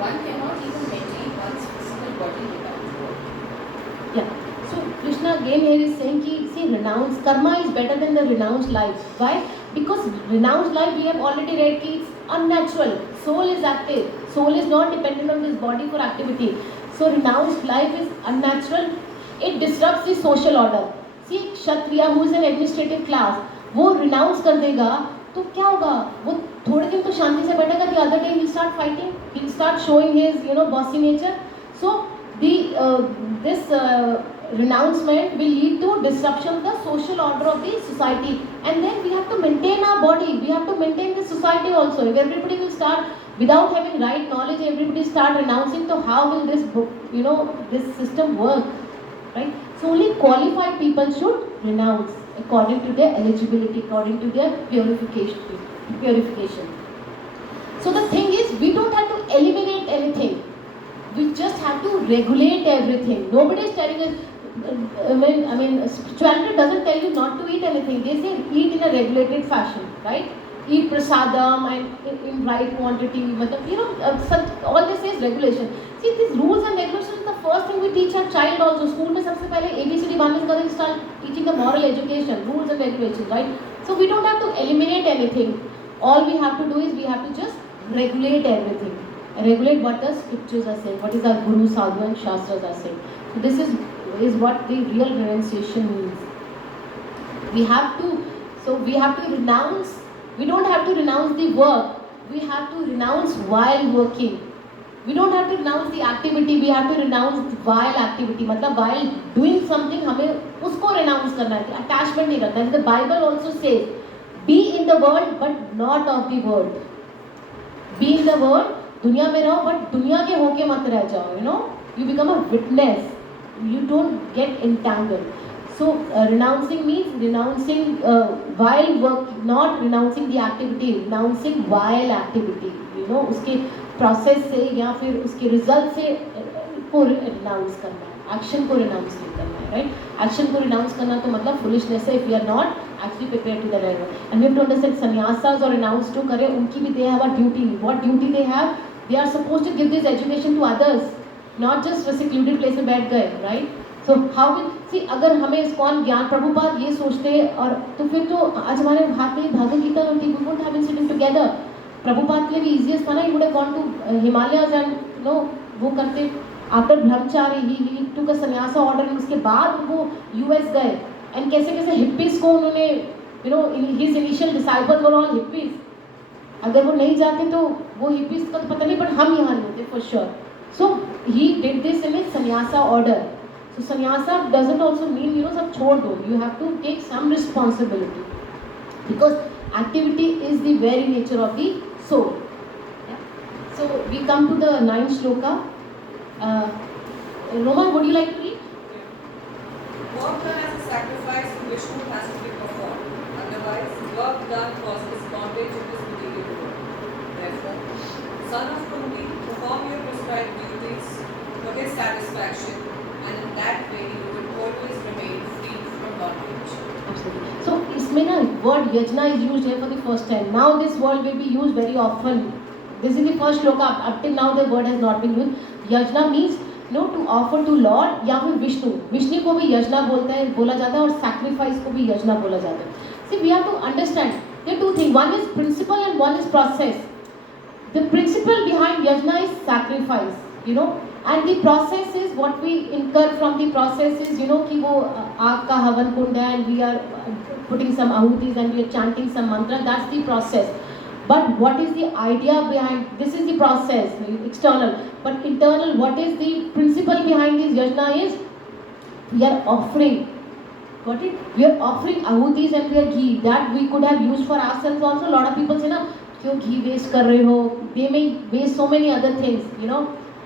One cannot even maintain one's physical body without work. Yeah. So Krishna again here is saying ki, see, renounce karma is better than the renounced life. Why? Because renounced life we have already read ki it's unnatural. Soul is active. Soul is not dependent on this body for activity. So renounced life is unnatural. It disrupts the social order. See, Kshatriya who is an administrative class, वो renounce कर देगा तो क्या होगा? वो थोड़े दिन तो शांति से बैठेगा, the other day he start fighting. He'll start showing his, bossy nature. So this renouncement will lead to disruption of the social order of the society. And then we have to maintain our body. We have to maintain the society also. If everybody will start without having right knowledge, everybody start renouncing. So how will this, this system work, right? So only qualified people should renounce according to their eligibility, according to their purification. So the thing is, we don't have to eliminate anything. We just have to regulate everything. Nobody is telling us. Spirituality doesn't tell you not to eat anything. They say eat in a regulated fashion, right? Eat prasadam and in right quantity. All they say is regulation. See, these rules and regulations is the first thing we teach our child also. School mein sabse pehle ABCD banne se kade start teaching the moral education, rules and regulations, right? So we don't have to eliminate anything. All we have to do is we have to just regulate everything. Regulate what the scriptures are saying, what is our Guru, Sadhu and Shastras are saying. So this is what the real renunciation means. We have to renounce. We don't have to renounce the work. We have to renounce while working. We don't have to renounce the activity. We have to renounce while activity. मतलब while doing something हमें उसको renounce करना है. Attachment नहीं करना है. The Bible also says, be in the world but not of the world. Be in the world. दुनिया में रहो बट दुनिया के होके मत रह जाओ. You become a witness. You don't get entangled. So renouncing means renouncing while work, not renouncing the activity, renouncing while activity. उसके process से या फिर उसके result से को renounce करना है, action को renounce नहीं करना है, right? Action को renounce करना तो मतलब foolishness है if we are not actually prepared to the level. And we have to understand sannyasas or renounce to करें उनकी भी they have a duty. What duty they have? They are supposed to give this education to others, not just a secluded place में बैठ गए, right? So how will see अगर हमें ISKCON ज्ञान प्रभुपाद ये सोचते और तो फिर तो आज हमारे हाथ में भगवद गीता होती, we wouldn't have been sitting together. Prabhupada के लिए भी easiest था ना, he would have gone to Himalayas and वो करते after Brahmachari he took a sannyasa order and उसके बाद वो US गए and कैसे hippies को उन्होंने his initial disciples were all hippies. अगर वो नहीं जाते तो वो hippies का तो पता नहीं, but हम यहाँ नहीं होते for sure. So he did this in his sannyasa order. So sannyasa doesn't also mean सब छोड़ दो. You have to take some responsibility because activity is the very nature of the soul. Yeah? So we come to the 9th shloka. Roman, would you like to read? Work done as a sacrifice to Vishnu has to be performed. Otherwise, work done causes bondage in this material world. Therefore, son of Kunti, perform your prescribed duties for his satisfaction, and in that way you will always remain free from bondage. Absolutely. So इसमें ना word yajna is used here for the first time. Now this word will be used very often. This is the first shloka. Up till now the word has not been used. Yajna means to offer to Lord या फिर विष्णु. विष्णु को भी यजना बोला जाता है और sacrifice को भी यजना बोला जाता है. See, we have to understand there are two things. One is principle and one is process. The principle behind yajna is sacrifice. And the process is what we incur from the process is कि वो आग का हवन कुंड है and we are putting some ahutis and we are chanting some mantra. That's the process. But what is the idea behind this is the process, external. But internal, what is the principle behind this yajna is we are offering. Got it? We are offering ahutis and we are ghee that we could have used for ourselves also. A lot of people say ना क्यों घी waste कर रहे हो? They may waste so many other things.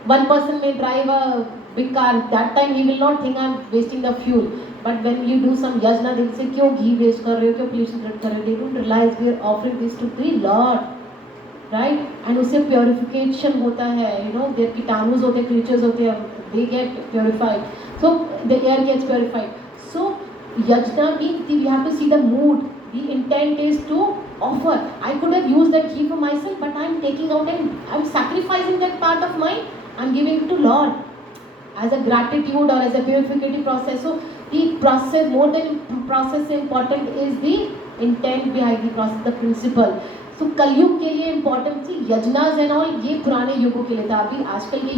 One person may drive a big car. That time he will not think I'm wasting the fuel. But when you do some yajna, they will say क्यों घी waste कर रहे हो, क्यों pollution कर रहे हो? They don't realize we are offering this to the Lord, right? And उससे purification होता है. Their कीटाणुस होते हैं, creatures होते हैं, they get purified. So the air gets purified. So yajna means we have to see the mood. The intent is to offer. I could have used that ghee for myself, but I'm taking out and I'm sacrificing that part of mine. I'm giving it to Lord as a gratitude or as a purificative process. So the process, more than process, important is the intent behind the process, the principle. तो कलयुग के लिए important थी यजनास and all, ये पुराने युगों के लिए था. अभी आजकल के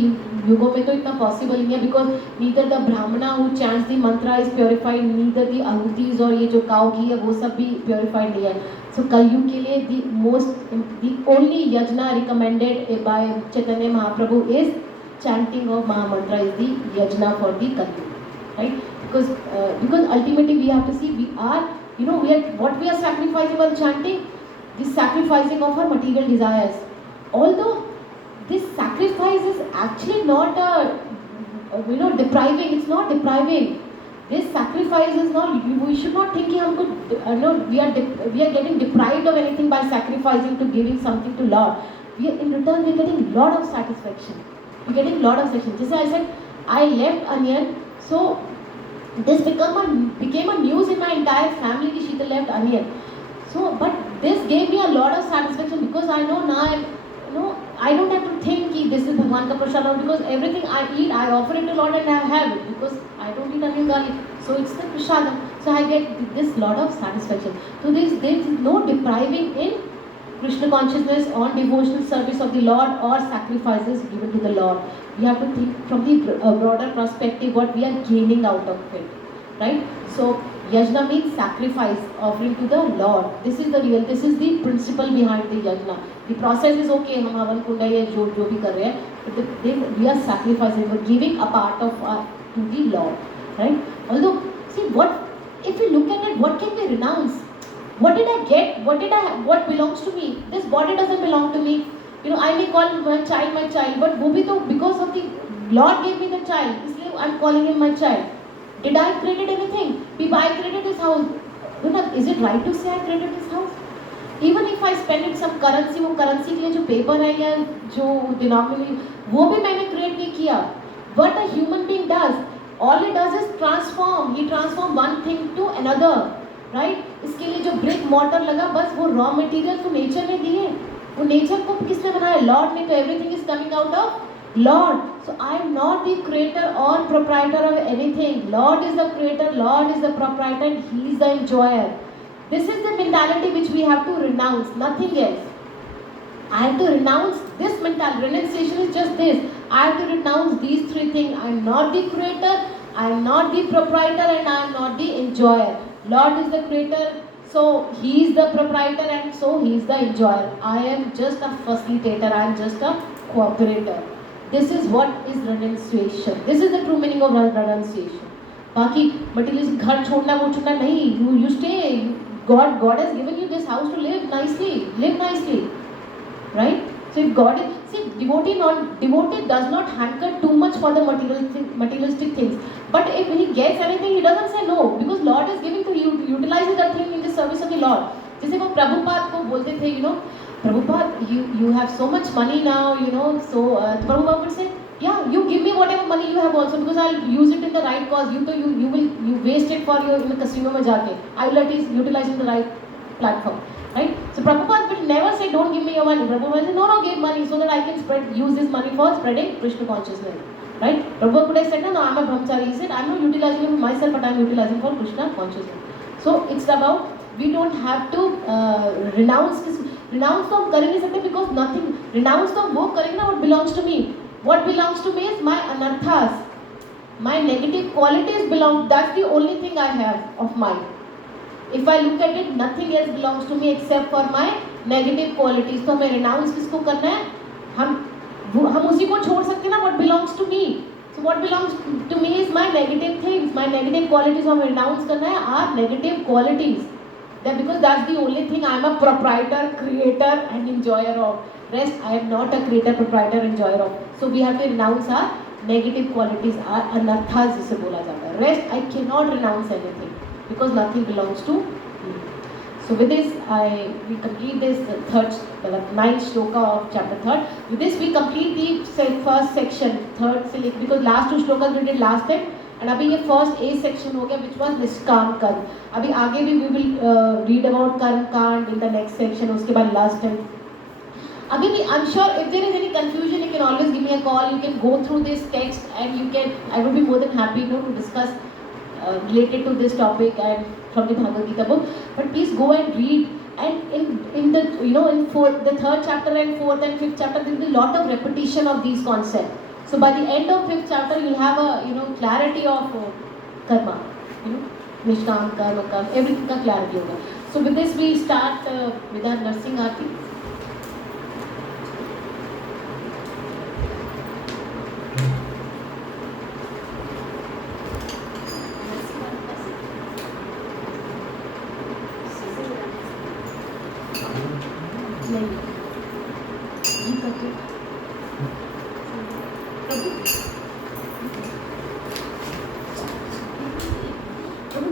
युगों में तो इतना पॉसिबल नहीं है, because neither the brahmana who chants the mantra is purified, neither the आहुतिज और ये जो काउ घी है वो सब भी प्योरिफाइड नहीं है. सो कलयुग के लिए the only Yojana recommended by Chaitanya Mahaprabhu is chanting of Mahamantra is the yajna for the Kali, right? Because ultimately we have to see, we are what we are sacrificing while chanting, the sacrificing of our material desires. Although this sacrifice is actually not depriving, it's not depriving. This sacrifice is not, we should not think we are getting deprived of anything by sacrificing to giving something to Lord. In return we are getting lot of satisfaction. We're getting lot of sessions. Just as I said, I left Onion, so this became a news in my entire family that Sheetal left Onion. So, but this gave me a lot of satisfaction because I know now I don't have to think that this is Bhagwan ka prasad, because everything I eat, I offer it to Lord and I have it because I don't eat onion garlic. So it's the prasadam. So I get this lot of satisfaction. So there is no depriving in Krishna consciousness on devotional service of the Lord or sacrifices given to the Lord. We have to think from the broader perspective what we are gaining out of it, right? So yajna means sacrifice, offering to the Lord. This is the principle behind the yajna. The process is okay, हम हवन कुंड या जो भी कर रहे हैं, but we are sacrificing, we are giving a part of to the Lord, right? Although, see, if we look at it, what can we renounce? What did I get? What belongs to me? This body doesn't belong to me. I may call my child, but वो भी तो because of the Lord gave me the child, इसलिए I'm calling him my child. Did I create anything? I created this house. Is it right to say I created this house? Even if I spend it some currency, वो currency के लिए जो paper है या जो denominator, वो भी मैंने create नहीं किया. What a human being does, all he does is transform. He transform one thing to another. Right इसके लिए जो ब्रिक मॉर्टर लगा, बस वो रॉ मटेरियल तो नेचर ने दिए. वो नेचर को किसने बनाया? लॉर्ड ने. तो everything is coming out of lord. So I am not the creator और proprietor of anything. Lord is the creator, lord is the proprietor and he is the enjoyer. This is the mentality which we have to renounce, nothing else. I have to renounce this mentality. Renunciation is just this. I have to renounce these three things. I am not the creator, I am not the proprietor, and I am not the enjoyer. Lord is the creator, so He is the proprietor, and so He is the enjoyer. I am just a facilitator, I am just a cooperator. This is what is renunciation. This is the true meaning of renunciation. बाकी materialism, घर छोड़ना वो छोड़ना नहीं. You stay. God has given you this house to live nicely. Right? So if God is, see, devotee does not hanker too much for the materialistic things. But if he gets anything, he doesn't say no, because Lord is giving to you, utilizing that thing in the service of the Lord. जैसे वो प्रभुपाद को बोलते थे, Prabhupada, you have so much money now, so Prabhupada would say, yeah, you give me whatever money you have also, because I'll use it in the right cause. You waste it for your casino में जाके. I will utilize in the right platform. Right? So Prabhupada will never say, don't give me your money. Prabhupada will say, no, give money so that I can use this money for spreading Krishna consciousness. Right? Prabhupada could have said, no, I'm a brahmachari. He said, I'm not utilizing it for myself, but I'm utilizing for Krishna consciousness. So it's about, we don't have to renounce this. Renounce तो हम कर नहीं सकते because nothing. Renounce तो हम वो करेंगे ना what belongs to me. What belongs to me is my anarthas. My negative qualities belong. That's the only thing I have of mine. If I look at it, nothing else belongs to me except for my negative qualities. तो हमें renounce किसको करना है? हम उसी को छोड़ सकते हैं ना. What belongs to me? So what belongs to me is my negative things, my negative qualities. हमें renounce करना है are negative qualities. That because that's the only thing I am a proprietor, creator, and enjoyer of. Rest I am not a creator, proprietor, enjoyer of. So we have to renounce our negative qualities, our anarthas जिसे बोला जाता है. Rest I cannot renounce anything, because nothing belongs to me. So with this, we complete this ninth shloka of chapter 3rd. With this, we complete the first section, third, because last two shlokas we did last time, and अभी ये first A section हो गया, which was निष्काम कर्म. अभी आगे भी we will read about कर्म कांड in the next section. उसके बाद last time. अभी भी I'm sure if there is any confusion, you can always give me a call. You can go through this text, and I would be more than happy to discuss related to this topic and from the Bhagavad Gita book. But please go and read. And in the the third chapter and fourth and fifth chapter, there will be a lot of repetition of these concepts. So by the end of fifth chapter, you'll have a clarity of karma. Nishkam, karma, karma, everything ka clarity hoga. So with this we start with our nursing aarti.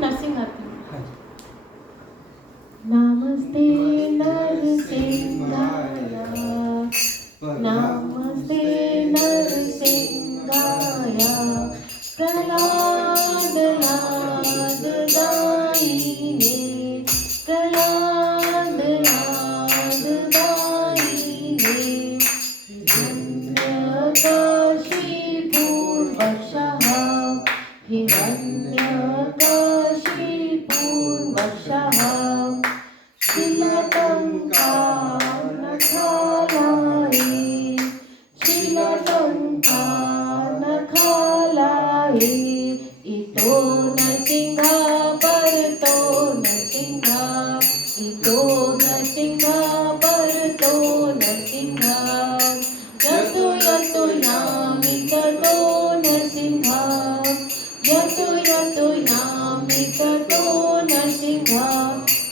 Nursing aarti. Namaste Narsingaya. Namaste Narsingaya. Prahlad Lad Daine. Prahlad Lad Daine. Hiranyakashipurvashaha. Hiranyakashipurvashaha. Shilatanka ito Narsingha parto Narsingha, ito Narsingha parto Narsingha, yato yato yami tato Narsingha, yato yato yami tato Narsingha,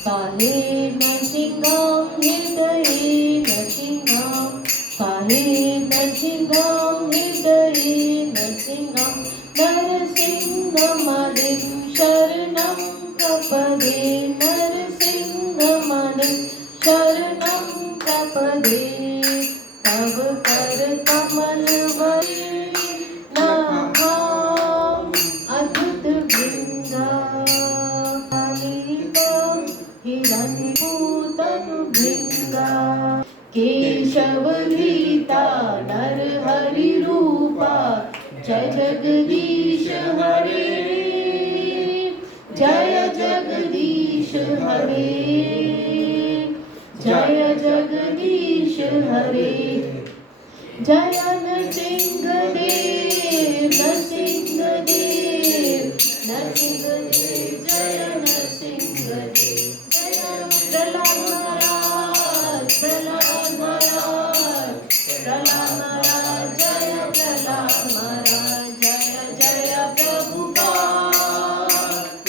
pahe Narsingham hridaye Narsingham, pahe Narsingham hridaye Narsingham, Narsinghamadim sharanam prapade, Narsinghamadim sharanam prapade, tav kar kamal vare naham adhut bringa alitam hiranputan bringa, केशवधृता Narhari रूपा, जय जगदीश हरे, जय जगदीश हरे, जय जगदीश हरे, जय नरसिंहदेव नरसिंहदेव नरसिंहदेव, जय नरसिंहदेव, जय प्रहलाद महाराज प्रहलाद महाराज प्रहलाद महाराज, जय प्रहलाद महाराज, जय जय प्रभुपाद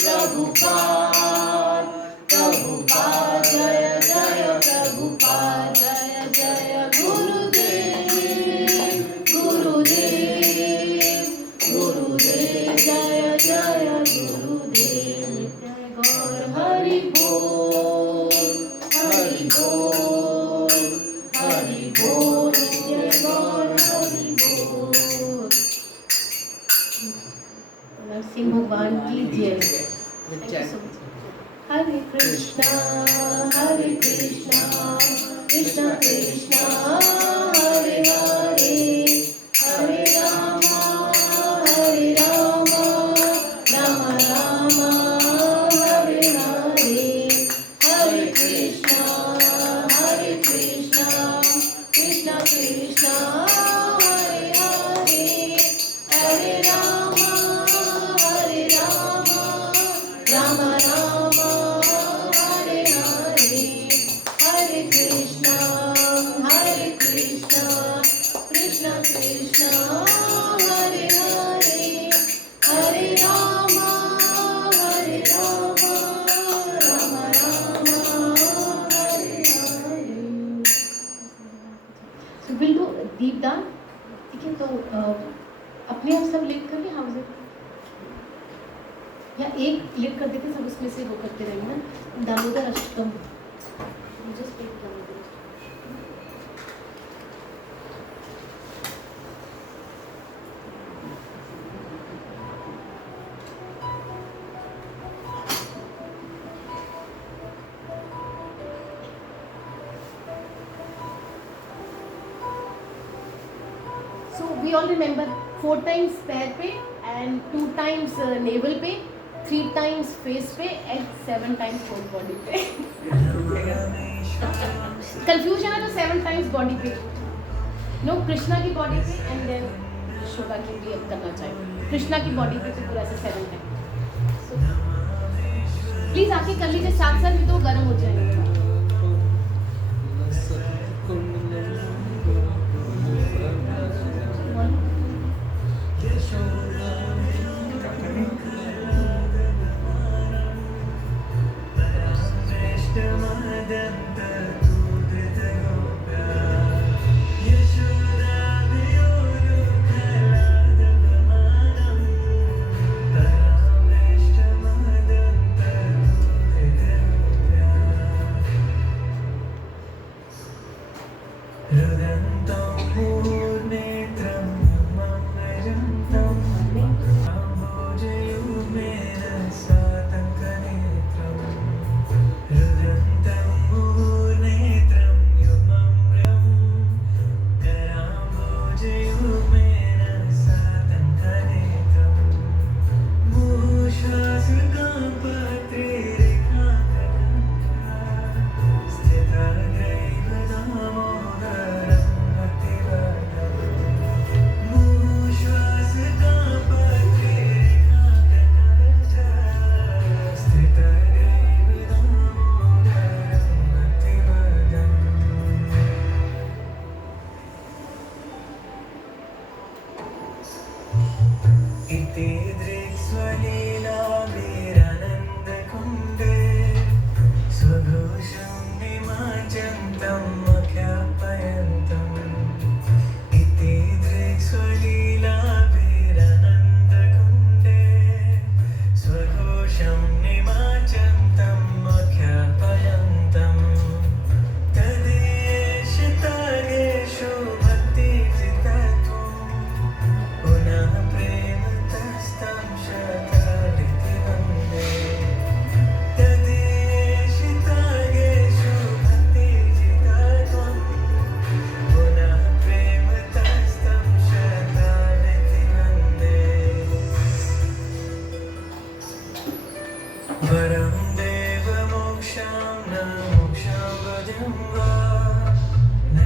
प्रभुपाद प्रभुपाद, जय जय प्रभुपाद, जय जय गुरुदेव गुरुदेव गुरुदेव, जय जय गुरुदेव, नित्य गौर हरि बोल हरि बोल हरि बोल, नित्य गौर हरि बोल। नरसिंह भगवान की जय। Thank you so much. Hare Krishna Krishna Krishna Hare Hare, Hare Rama Rama Rama Hare Hare, Hare Krishna Krishna Krishna Hare Hare, Hare Rama Rama Rama Hare Hare, Hare Krishna Krishna Krishna Hare Hare, Hare Rama Rama Rama Hare Hare। So we'll do दीपदान, ठीक है? तो अपने आप सब लिख कर house या एक क्लिक कर देते, सब उसमें से वो करते रहेंगे ना। Damodar Ashtakam just take Damodar Ashtakam. So we all remember 4 times पैर पे and 2 times navel पे, 3 times face पे and 7 times whole body पे confusion है तो 7 times body पे नो कृष्णा की बॉडी पे एंड देन यशोदा की भी अब करना चाहिए कृष्णा की बॉडी पे तो पूरा ऐसे 7 टाइम प्लीज आके कर लीजिए साथ साथ, नहीं तो गर्म हो जाएंगे। Vajam va, na moksha vajam va, na